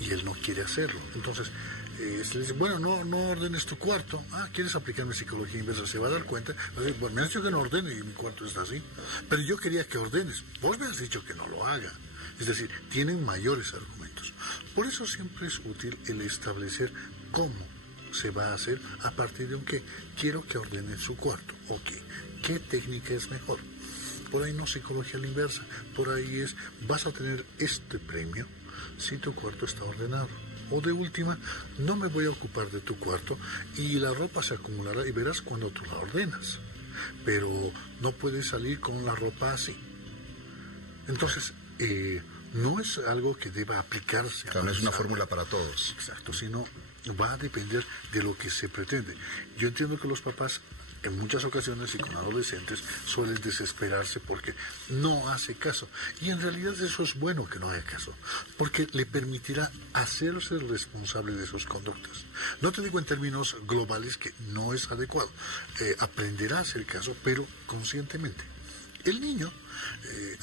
y él no quiere hacerlo. Entonces, se le dice, bueno, no ordenes tu cuarto. ¿Quieres aplicarme psicología inversa? Se va a dar cuenta. Bueno, me has dicho que no ordene y mi cuarto está así. Pero yo quería que ordenes. Vos me has dicho que no lo haga. Es decir, tienen mayores argumentos. Por eso siempre es útil el establecer cómo se va a hacer a partir de un qué. Quiero que ordene su cuarto. Ok. ¿Qué técnica es mejor? Por ahí no psicología a la inversa. Por ahí es, vas a tener este premio si tu cuarto está ordenado. O de última, no me voy a ocupar de tu cuarto y la ropa se acumulará y verás cuando tú la ordenas. Pero no puedes salir con la ropa así. Entonces, no es algo que deba aplicarse. No es una fórmula para todos. Exacto, sino va a depender de lo que se pretende. Yo entiendo que los papás en muchas ocasiones y con adolescentes suelen desesperarse porque no hace caso. Y en realidad eso es bueno que no haga caso, porque le permitirá hacerse responsable de sus conductas. No te digo en términos globales que no es adecuado. Aprenderá a hacer caso, pero conscientemente. El niño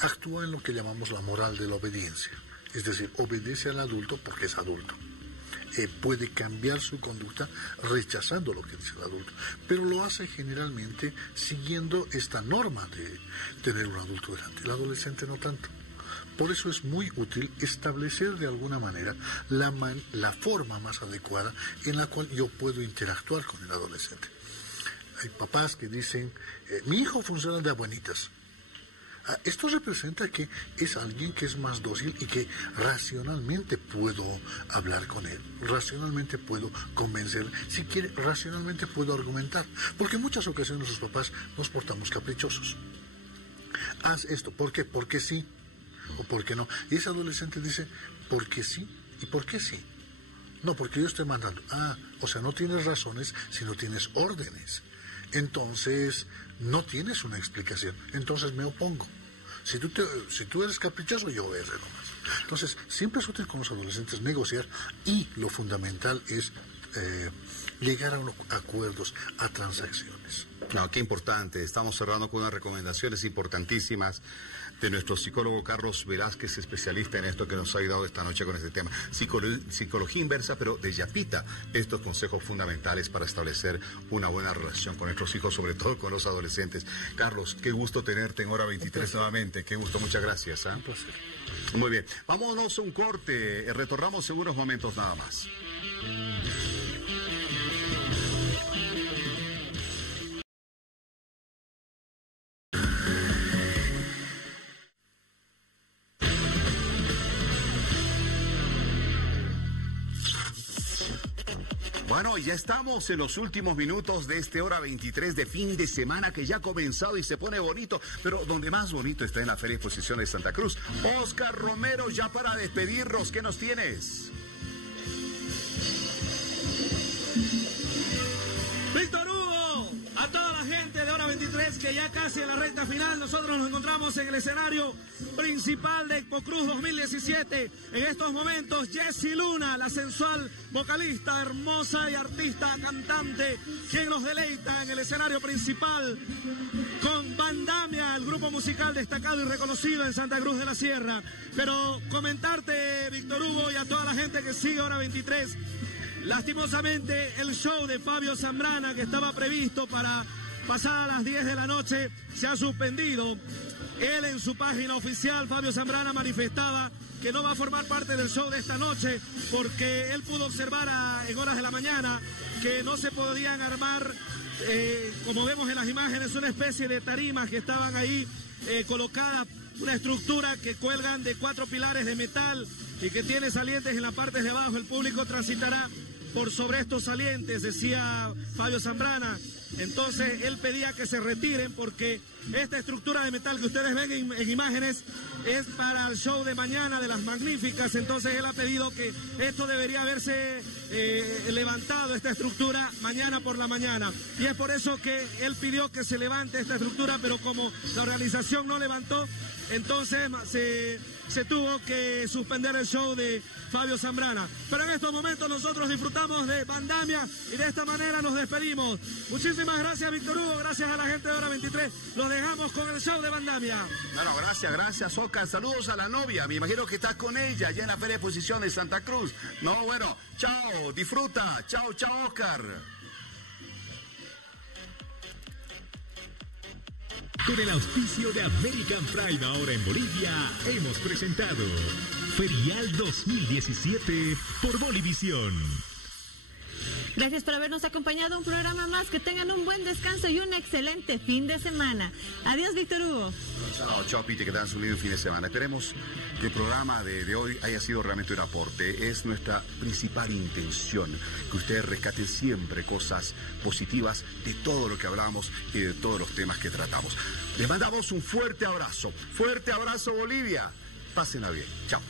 actúa en lo que llamamos la moral de la obediencia. Es decir, obedece al adulto porque es adulto. Puede cambiar su conducta rechazando lo que dice el adulto, pero lo hace generalmente siguiendo esta norma de tener un adulto delante. El adolescente no tanto. Por eso es muy útil establecer de alguna manera la forma más adecuada en la cual yo puedo interactuar con el adolescente. Hay papás que dicen, mi hijo funciona de abuelitas. Esto representa que es alguien que es más dócil y que racionalmente puedo hablar con él, racionalmente puedo convencer, si quiere, racionalmente puedo argumentar, porque en muchas ocasiones los papás nos portamos caprichosos. Haz esto, ¿por qué? Porque sí, o porque no. Y ese adolescente dice, ¿por qué sí? ¿Y por qué sí? No, porque yo estoy mandando. O sea, no tienes razones, sino tienes órdenes. Entonces, no tienes una explicación. Entonces me opongo. Si tú eres caprichoso, yo voy a hacer nomás. Entonces, siempre es útil con los adolescentes negociar y lo fundamental es llegar a acuerdos, a transacciones. No, qué importante. Estamos cerrando con unas recomendaciones importantísimas de nuestro psicólogo Carlos Velázquez, especialista en esto, que nos ha ayudado esta noche con este tema. Psicología inversa, pero de Yapita. Estos consejos fundamentales para establecer una buena relación con nuestros hijos, sobre todo con los adolescentes. Carlos, qué gusto tenerte en Hora 23 nuevamente. Qué gusto, muchas gracias. Un placer. Muy bien. Vámonos a un corte. Retornamos en unos momentos nada más. Bueno, ya estamos en los últimos minutos de este Hora 23 de fin de semana que ya ha comenzado y se pone bonito, pero donde más bonito está en la Feria Exposición de Santa Cruz. Oscar Romero, ya para despedirnos, ¿qué nos tienes? Víctor Hugo, a toda la gente de Hora 23 que ya casi casi en la recta final. Nosotros nos encontramos en el escenario principal de Expo Cruz 2017. En estos momentos, Jessie Luna, la sensual vocalista, hermosa y artista cantante, quien nos deleita en el escenario principal con Bandamia, el grupo musical destacado y reconocido en Santa Cruz de la Sierra. Pero comentarte, Víctor Hugo, y a toda la gente que sigue Hora 23, lastimosamente el show de Fabio Zambrana, que estaba previsto para pasar a las 10 de la noche, se ha suspendido. Él en su página oficial, Fabio Zambrana, manifestaba que no va a formar parte del show de esta noche porque él pudo observar en horas de la mañana que no se podían armar, como vemos en las imágenes, una especie de tarimas que estaban ahí colocadas, una estructura que cuelgan de 4 pilares de metal y que tiene salientes en la parte de abajo. El público transitará por sobre estos salientes, decía Fabio Zambrana. Entonces él pedía que se retiren porque esta estructura de metal que ustedes ven en imágenes es para el show de mañana de las Magníficas. Entonces él ha pedido que esto debería haberse levantado, esta estructura, mañana por la mañana. Y es por eso que él pidió que se levante esta estructura, pero como la organización no levantó, entonces se tuvo que suspender el show de Fabio Zambrana. Pero en estos momentos nosotros disfrutamos de Bandamia y de esta manera nos despedimos. Muchísimas gracias, Víctor Hugo, gracias a la gente de Hora 23. Los dejamos con el show de Bandamia. Bueno, gracias, Oscar. Saludos a la novia, me imagino que estás con ella ya en la Feria de Exposición de Santa Cruz. No, bueno, chao, disfruta. Chao, Oscar. Con el auspicio de American Prime ahora en Bolivia, hemos presentado Ferial 2017 por Bolivisión. Gracias por habernos acompañado un programa más. Que tengan un buen descanso y un excelente fin de semana. Adiós, Víctor Hugo. Chao, Pite, que tengan un lindo fin de semana. Esperemos que el programa de hoy haya sido realmente un aporte. Es nuestra principal intención, que ustedes rescaten siempre cosas positivas de todo lo que hablamos y de todos los temas que tratamos. Les mandamos un fuerte abrazo. Fuerte abrazo, Bolivia. Pásenla bien. Chao.